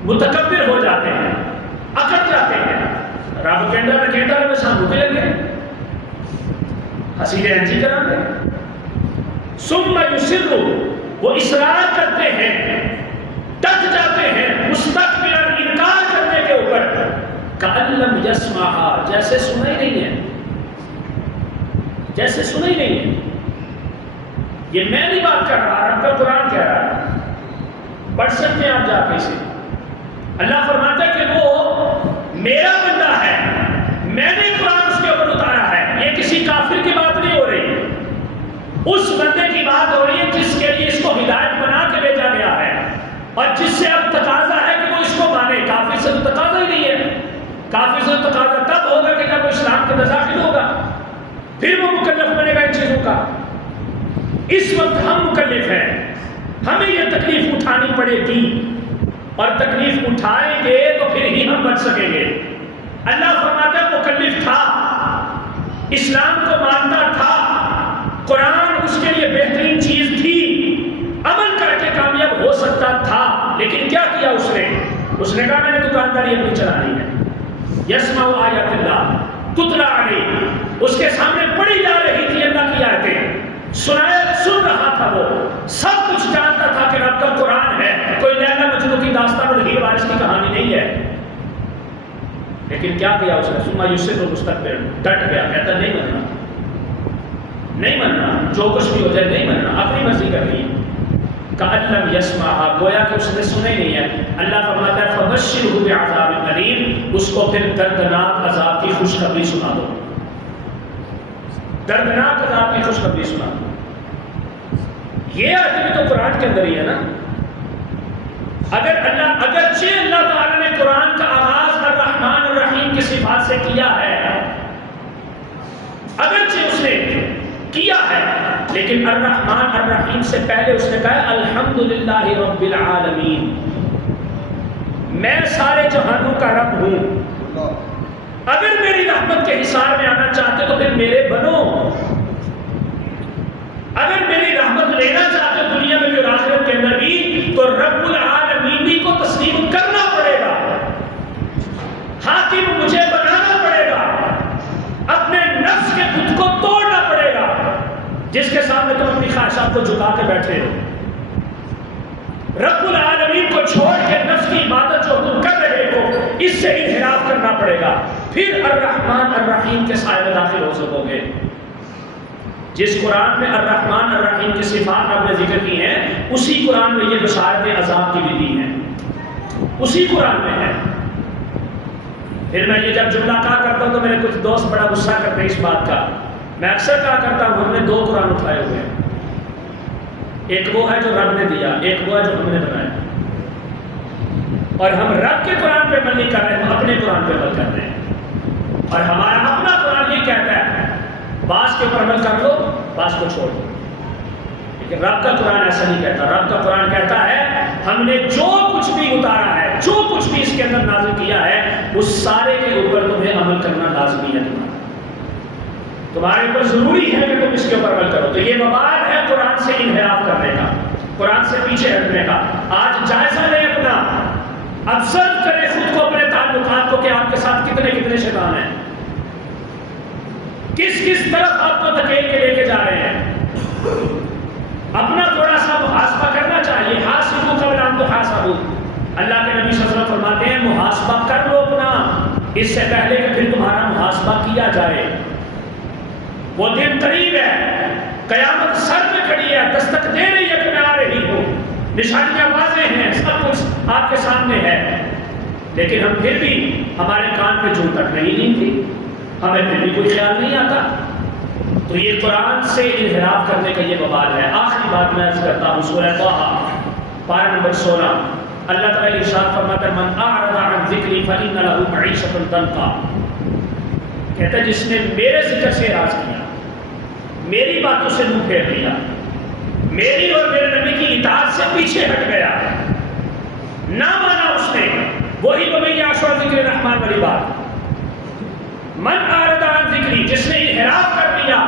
متکبر ہو جاتے ہیں، اکڑ جاتے ہیں. رب کہتا ہے میں سانو کے لگے ہنسی رنجی کرا دے. ثم یصر، وہ اصرار کرتے ہیں، ڈٹ جاتے ہیں، مستکبرا، انکار کرنے کے اوپر، کأن لم یسمعھا، جیسے سنا ہی نہیں ہے، جیسے سنا ہی نہیں ہے. یہ میں نہیں بات کر رہا، رب کا قرآن کہہ رہا ہے، پڑھ سکتے ہیں آپ جا کے اسے. اللہ فرماتا ہے کہ وہ میرا بندہ ہے، میں نے قرآن اس کے اوپر اتارا ہے. یہ کسی کافر کی بات نہیں ہو رہی، اس بندے کی بات ہو رہی ہے جس کے لیے اس کو ہدایت بنا کے بھیجا گیا ہے، اور جس سے اب تقاضا ہے کہ وہ اس کو مانے. کافر سے تو تقاضا ہی نہیں ہے. کافر سے تقاضا تب ہوگا کہ جب وہ اسلام کے اندر داخل ہوگا، پھر وہ مکلف بنے گا ان چیزوں کا. اس وقت ہم مکلف ہیں، ہمیں یہ تکلیف اٹھانی پڑے گی، اور تکلیف اٹھائیں گے تو پھر ہی ہم بچ سکیں گے. اللہ فرماتا ہے مکلف تھا، اسلام کو مانتا تھا، قرآن اس کے لیے بہترین چیز تھی، عمل کر کے کامیاب ہو سکتا تھا، لیکن کیا کیا اس نے کہا میں نے دکانداری اپنی چلانی ہے. یسمع آیات اللہ تتلی علیہ، اس کے سامنے پڑھی جا رہی تھی اللہ کی آیتیں، سن رہا تھا، وہ سب کچھ جانتا تھا کہ رب کا قرآن ہے، کوئی لیلا مجنون کی داستان اور ہیر وارث کی کہانی نہیں ہے. لیکن کیا کیا اس نے؟ ثم یصر مستکبرا، ڈٹ گیا، کہتا نہیں مننا، نہیں مننا، جو کچھ بھی ہو جائے نہیں مننا، اپنی مرضی کرنی ہے. کأن لم یسمعھا، گویا کہ اس نے سنا ہی نہیں ہے. اللہ فرماتا ہے فبشرہ بعذاب الیم، اس کو پھر دردناک عذاب کی خوشخبری سنا دو، دردناک عذاب کی خوشخبری سنا دو. یہ آیت بھی تو قرآن کے اندر ہی ہے نا. اگرچہ اللہ تعالیٰ نے قرآن کا آغاز الرحمن الرحیم کی صفات سے کیا ہے، اگرچہ اس نے کیا ہے، لیکن الرحمن الرحیم سے پہلے اس نے کہا الحمدللہ رب العالمین، میں سارے جہانوں کا رب ہوں. اگر میری رحمت کے حصار میں آنا چاہتے تو پھر میرے بنو، اگر میری رحمت لینا چاہتے دنیا میں بھی اور آخرت کے اندر بھی، تو رب العالمین کو تسلیم کرنا پڑے گا، حاکم مجھے بنانا پڑے گا، اپنے نفس کے خود کو توڑنا پڑے گا جس کے سامنے تم اپنی خواہشات کو جھکا کے بیٹھے ہو. رب العالمین کو چھوڑ کے نفس کی عبادت جو تم کر رہے ہو اس سے انحراف کرنا پڑے گا، پھر الرحمن الرحیم کے سائے میں داخل ہو سکو گے. جس قرآن میں الرحمن الرحیم کی صفات آپ نے ذکر کی ہیں، اسی قرآن میں یہ بشارت عذاب کی بھی دی ہے، اسی قرآن میں ہے۔ پھر میں یہ جب جملہ کہا کرتا ہوں تو میرے کچھ دوست بڑا غصہ کرتے ہیں اس بات کا، میں اکثر کہا کرتا ہوں ہم نے دو قرآن اٹھائے ہوئے ہیں، ایک وہ ہے جو رب نے دیا، ایک وہ ہے جو ہم نے بنایا، اور ہم رب کے قرآن پہ عمل نہیں کر رہے، ہم اپنے قرآن پہ عمل کر رہے ہیں، اور ہمارا اپنا قرآن یہ کہتا ہے بعض کے اوپر عمل کر لو، بعض کو چھوڑ دو، لیکن رب کا قرآن ایسا نہیں کہتا۔ رب کا قرآن کہتا ہے ہم نے جو کچھ بھی اتارا ہے، جو کچھ بھی اس کے اندر نازل کیا ہے، اس سارے کے اوپر تمہیں عمل کرنا لازمی ہے، تمہارے اوپر ضروری ہے کہ تم اس کے اوپر عمل کرو۔ تو یہ وبال ہے قرآن سے انحراف کرنے کا، قرآن سے پیچھے ہٹنے کا۔ آج جائزہ لیں اپنا، ابزرو کریں خود کو، اپنے تعلقات کو، کہ آپ کے ساتھ کتنے کتنے شیطان ہیں، کس کس طرف آپ کو دھکیل کے لے کے جا رہے ہیں۔ اپنا تھوڑا سا محاسبہ کرنا چاہیے، حاسبوا قبل ان تحاسبوا، اللہ کے نبی صلی اللہ علیہ وسلم فرماتے ہیں محاسبہ کر لو اپنا اس سے پہلے کہ پھر تمہارا محاسبہ کیا جائے۔ وہ دن قریب ہے، قیامت سر میں کھڑی ہے، دستک دے رہی ہے کہ میں آ رہی ہوں، نشانیاں واضح ہیں، سب کچھ آپ کے سامنے ہے، لیکن ہم پھر بھی، ہمارے کان پہ جوں تک نہیں تھی، ہمیں پھر بھی کوئی خیال نہیں آتا۔ تو یہ قرآن سے انحراف کرنے کا یہ وبال ہے۔ آخری بات میں عرض کرتا ہوں، سورہ طٰہٰ پارہ نمبر 16، اللہ تعالیٰ ارشاد فرماتا ہے من اعرض عن ذکری فإن له معیشۃ ضنکا، کہتا ہے جس نے میرے ذکر سے اعراض کیا، میری باتوں سے منہ پھیر لیا، میری اور میرے نبی کی اطاعت سے پیچھے ہٹ گیا، نہ مانا اس نے، وہی تو میں یعش عن ذکر الرحمن والی بات، من اعرض عن ذکری، جس نے انحراف کر لیا،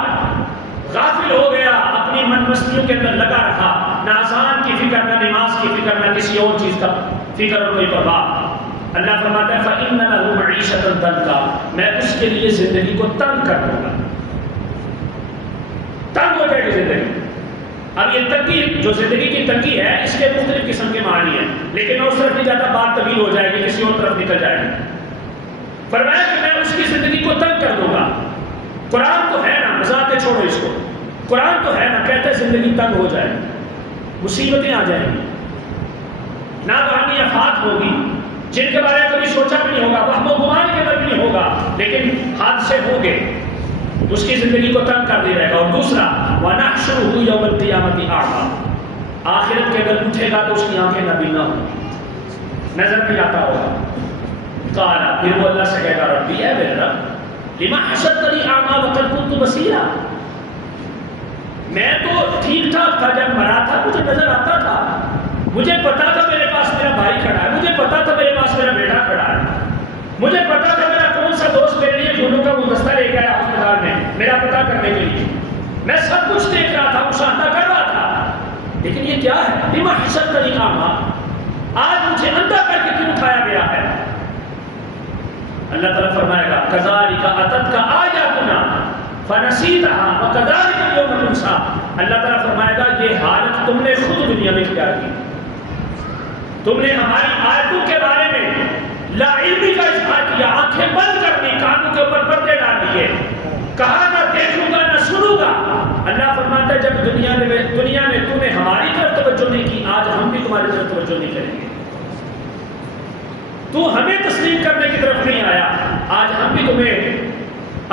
غافل ہو گیا، اپنی من مستیوں کے اندر لگا رہا، نہ اذان کی فکر، نہ نماز کی فکر، نہ کسی اور چیز کا فکر اور کوئی پرواہ، اللہ فرماتا ہے فإن له معیشۃ ضنکا، میں اس کے لیے زندگی کو تنگ کر دوں گا، تنگ ہو جائے گی زندگی۔ اب یہ تنگی، جو زندگی کی تنگی ہے، اس کے مختلف قسم کے معنی ہیں، لیکن میں اس طرف نہیں جاتا، بات طویل ہو جائے گی، کسی اور طرف نکل جائے گی۔ فرمایا کہ میں اس کی زندگی کو تنگ کر دوں گا۔ قرآن تو ہے نا، مذاقیں چھوڑو اس کو، قرآن تو ہے نا، کہتے ہیں زندگی تنگ ہو جائے، مصیبتیں آ جائیں گی، ناگہانی آفات ہوگی جن کے بارے میں کبھی سوچا بھی نہیں ہوگا، وہم و گمان کے اندر بھی نہیں ہوگا، لیکن حادثے ہوں گے، اس کی زندگی کو تنگ کر دیا جائے گا۔ اور دوسرا وَنَحْشُرُهُ يَوْمَ الْقِيَامَةِ أَعْمَىٰ، آخرت کے اندر اٹھے گا تو اس کی آنکھیں نابینا ہوں، نظر نہیں آتا ہوگا۔ قال، پھر وہ اللہ سے کہے گا ربی، اے میرے رب، لما حشرتنی اعمیٰ وقد كنت بصیرا، میں تو ٹھیک ٹھاک تھا، جب مرا تھا مجھے نظر آتا تھا، مجھے پتا تھا میرے پاس میرا بھائی کھڑا ہے، مجھے پتا تھا میرے پاس میرا بیٹا کھڑا ہے، مجھے پتا تھا میرا کون سا دوست میرے لیے پھولوں کا گلدستہ لے کے آیا ہسپتال میں میرا پتا کرنے کے لیے، میں سب کچھ دیکھ رہا تھا، مشاہدہ کر رہا تھا، لیکن یہ کیا ہے؟ لما حشرتنی اعمیٰ، آج مجھے اندھا کر کے کیوں اٹھایا گیا ہے؟ اللہ تعالیٰ فرمائے گا کذالک اتتک آیاتنا فنسیتها وکذالک اليوم تنسی، اللہ تعالیٰ فرمائے گا یہ حالت تم نے خود دنیا میں اختیار کی، تم نے ہماری آیتوں کے بارے میں لا علمی کا اظہار کیا، آنکھیں بند کر دی، کانوں کے اوپر پردے ڈال دیے، کہا نہ دیکھوں گا نہ سنوں گا۔ اللہ فرماتا ہے جب دنیا میں تم نے ہماری طرف توجہ نہیں کی، آج ہم بھی تمہاری طرف توجہ نہیں کریں گے، تو ہمیں تسلیم کرنے کی طرف نہیں آیا، آج ہم بھی تمہیں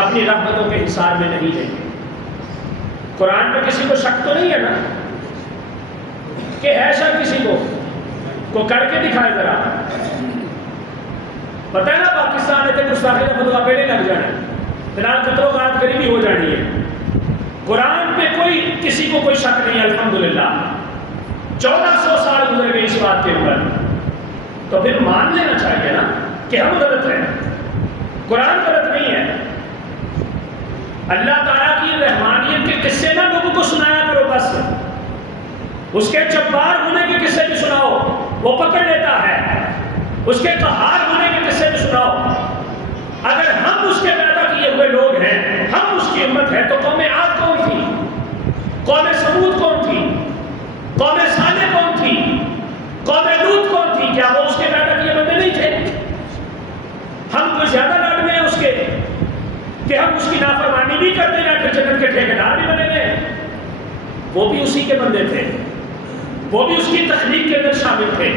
اپنی رحمتوں کے حصار میں نہیں دیں گے۔ قرآن میں کسی کو شک تو نہیں ہے نا کہ ہے شک کسی کو کر کے دکھائے ذرا، پتہ ہے نا پاکستان میں گستاخی کا فتویٰ پہلے لگ جانا ہے، فی الحال قتل و غارت قریبی ہو جانی ہے، قرآن پہ کسی کو کوئی شک نہیں ہے، الحمدللہ 1400 سال گزر گئے اس بات کے اوپر، تو پھر مان لینا چاہیے نا کہ ہم غلط ہیں، قرآن غلط نہیں ہے۔ اللہ تعالیٰ کی رحمانیت کے قصے نہ لوگوں کو سنایا کرو، بس اس کے جبار ہونے کے قصے بھی سناؤ، وہ پکڑ لیتا ہے، اس کے قہار ہونے کے قصے بھی سناؤ۔ اگر ہم اس کے پیدا کیے ہوئے لوگ ہیں، ہم اس کی امت ہے، تو قوم عاد کون تھی؟ قوم سمود کون تھی؟ قوم صالح کون تھی؟ قوم لوط کون تھی؟ کیا وہ اس کے پیدا کیے بندے نہیں تھے؟ ہم کوئی زیادہ لاڈ میں ہیں اس کے کہ ہم اس کی نافرمانی بھی کرتے ہیں، پھر جنت کے ٹھیکیدار بھی بنے گئے۔ وہ بھی اسی کے بندے تھے، وہ بھی اس کی تخلیق کے اندر شامل تھے،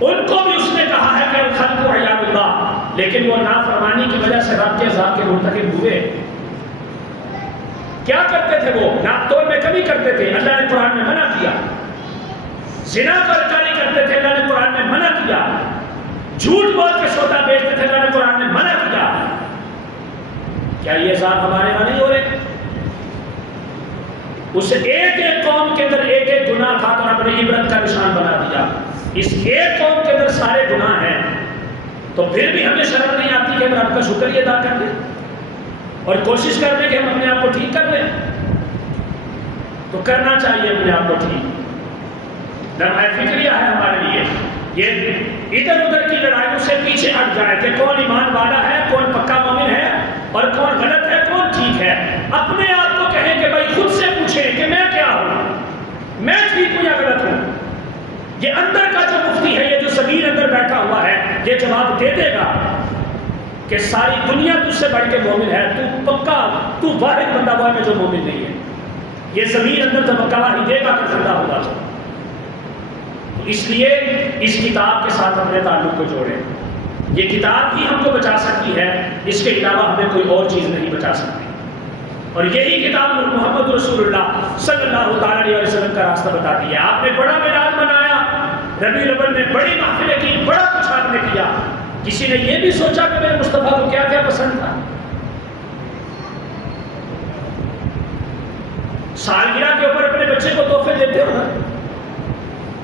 ان کو بھی اس نے کہا ہے کہ الخلق عیال اللہ، لیکن وہ نافرمانی کی وجہ سے رب کے عذاب کے مرتکب ہوئے۔ کیا کرتے تھے وہ؟ ناپ توڑ میں کمی کرتے تھے، اللہ نے قرآن میں منع کیا۔ زنا کاری کرتے تھے، اللہ نے قرآن میں منع کیا۔ جھوٹ بول کے سودا بیچتے تھے، اللہ نے قرآن میں منع کیا۔ کیا یہ عذاب ہمارے یہاں نہیں ہو رہے؟ اس ایک ایک قوم کے اندر ایک ایک گناہ تھا تو رب نے عبرت کا نشان بنا دیا۔ اس ایک قوم کے اندر سارے گناہ ہیں، تو پھر بھی ہمیں شرم نہیں آتی کہ ہم رب کا شکر ادا کر دیں اور کوشش کر دیں کہ ہم اپنے آپ کو ٹھیک کر لیں؟ تو کرنا چاہیے اپنے آپ کو ٹھیک۔ لمحہ فکریہ ہے ہمارے لیے، یہ ادھر ادھر کی لڑائیوں سے پیچھے ہٹ جائے کہ کون ایمان والا ہے، کون پکا مومن ہے اور کون غلط ہے، کون ٹھیک ہے۔ اپنے آپ کو کہیں کہ بھائی خود سے پوچھیں کہ میں کیا ہوں، میں ٹھیک ہوں یا غلط ہوں۔ یہ اندر کا جو مفتی ہے، یہ جو زمین اندر بیٹھا ہوا ہے، یہ جواب دے دے گا کہ ساری دنیا تجھ سے بڑھ کے مومن ہے، تو پکا، تو واحد بندہ وہ ہے جو مومن نہیں ہے۔ یہ زمین اندر جب گواہی دے گا کہ زندہ ہوگا۔ تو اس لیے اس کتاب کے ساتھ اپنے تعلق کو جوڑیں۔ یہ کتاب ہی ہم کو بچا سکتی ہے، اس کے علاوہ ہمیں کوئی اور چیز نہیں بچا سکتی۔ اور یہی کتاب محمد رسول اللہ صلی اللہ تعالیٰ علیہ وسلم کا راستہ بتاتی ہے۔ آپ نے بڑا میلاد منایا، ربیع الاول میں بڑی محفلیں کی، بڑا کچھ آپ نے کیا، کسی نے یہ بھی سوچا کہ میرے مصطفیٰ کو کیا کیا پسند تھا؟ سالگرہ کے اوپر اپنے بچے کو تحفے دیتے ہو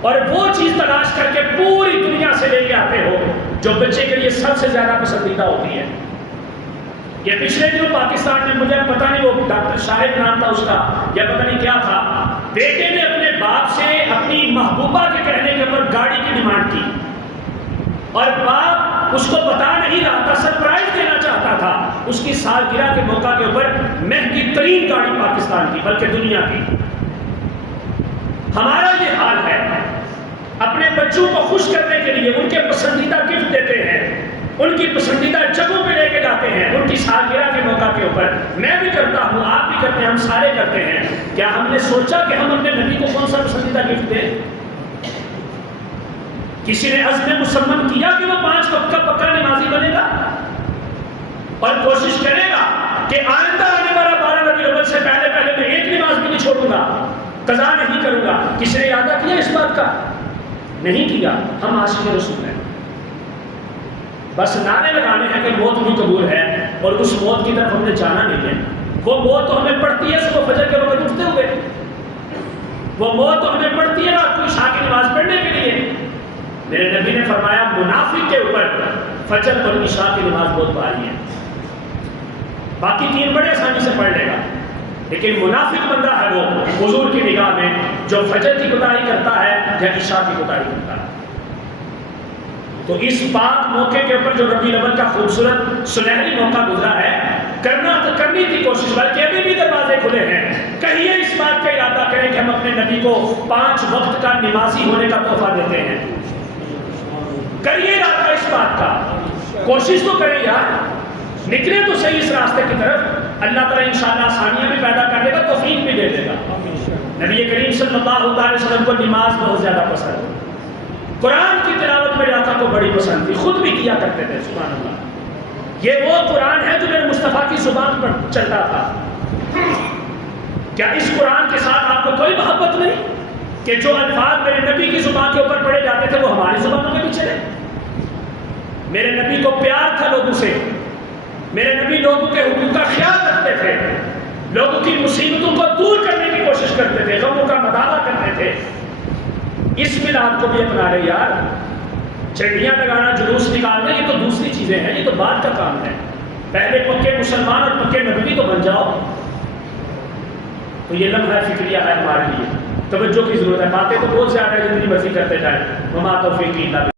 اور وہ چیز تلاش کر کے پوری دنیا سے لے کے آتے ہو جو بچے کے لیے سب سے زیادہ پسندیدہ ہوتی ہے۔ یہ پچھلے دنوں پاکستان میں، مجھے پتہ نہیں وہ ڈاکٹر شاہد نام تھا اس کا یا پتہ نہیں کیا تھا، بیٹے نے اپنے باپ سے اپنی محبوبہ کے کہنے کے اوپر گاڑی کی ڈیمانڈ کی اور باپ اس کو بتا نہیں رہا تھا، سرپرائز دینا چاہتا تھا۔ اس کی سالگرہ کے موقع کے اوپر مہنگی ترین گاڑی پاکستان کی بلکہ دنیا کی۔ ہمارا یہ حال ہے، اپنے بچوں کو خوش کرنے کے لیے ان کے پسندیدہ گفٹ دیتے ہیں، ان کی پسندیدہ جگہوں پہ لے کے جاتے ہیں، ان کی سالگرہ کے موقع کے اوپر۔ میں بھی کرتا ہوں، آپ بھی کرتے ہیں، ہم سارے کرتے ہیں۔ کیا ہم نے سوچا کہ ہم اپنے نبی کو کون سا پسندیدہ گفٹ دیں؟ کسی نے عزم مسمم کیا کہ وہ 5 وقت کا پکا نمازی بنے گا اور کوشش کرے گا کہ آئندہ آنے والا 12 ربیع الاول سے پہلے میں ایک نماز بھی نہیں چھوڑوں گا، قضا نہیں کروں گا؟ کسی نے ارادہ کیا اس بات کا؟ نہیں کیا۔ ہم عاشق رسول ہیں، بس نعرے لگانے ہیں کہ موت بھی قبول ہے اور اس موت کی طرف ہم نے جانا نہیں ہے۔ وہ موت تو ہمیں پڑتی ہے صبح فجر کے وقت اٹھتے ہوئے، وہ موت تو ہمیں پڑتی ہے رات کو عشاء کی نماز پڑھنے کے لیے۔ میرے نبی نے فرمایا منافق کے اوپر فجر اور عشاء کی نماز بہت بھاری ہے، باقی 3 بڑے آسانی سے پڑھ لے گا، لیکن منافق بندہ ہے وہ حضور کی نگاہ میں جو فجر کی کوتاہی کرتا ہے یا عشاء کی کوتاہی کرتا ہے۔ تو اس پاک موقع کے اوپر جو ربیع الاول کا خوبصورت سنہری موقع گزرا ہے، کرنی تھی کوشش، بلکہ ابھی بھی دروازے کھلے ہیں۔ کہیے اس بات کا ارادہ کریں کہ ہم اپنے نبی کو 5 وقت کا نمازی ہونے کا تحفہ دیتے ہیں۔ کریے ارادہ اس بات کا، کوشش تو کریں یار، نکلے تو صحیح اس راستے کی طرف۔ اللہ تعالیٰ انشاءاللہ آسانیاں بھی پیدا کر دے گا، توفیق بھی دے دے گا۔ نبی کریم صلی اللہ علیہ وسلم کو نماز بہت زیادہ پسند ہے، قرآن کی تلاوت میرے آقا کو بڑی پسند تھی، خود بھی کیا کرتے تھے، سبحان اللہ۔ یہ وہ قرآن ہے جو میرے مصطفیٰ کی زبان پر چلتا تھا۔ کیا اس قرآن کے ساتھ آپ کو کوئی محبت نہیں کہ جو الفاظ میرے نبی کی زبان کے اوپر پڑھے جاتے تھے وہ ہماری زبانوں میں بھی چلے؟ میرے نبی کو پیار تھا لوگوں سے، میرے نبی لوگوں کے حقوق کا خیال رکھتے تھے، لوگوں کی مصیبتوں کو دور کرنے کی کوشش کرتے تھے، غموں کا مداوا کرتے تھے۔ اس میلاد کو بھی اپنا رہے یار، چڑیاں لگانا، جلوس نکالنا، یہ تو دوسری چیزیں ہیں، یہ تو بعد کا کام ہے۔ پہلے پکے مسلمان اور پکے نبی تو بن جاؤ۔ تو یہ لمحہ فکریہ ہے ہمارے لیے، توجہ کی ضرورت ہے۔ باتیں تو بہت زیادہ ہے، جتنی مرضی کرتے جائیں، وما توفیقی الا باللہ۔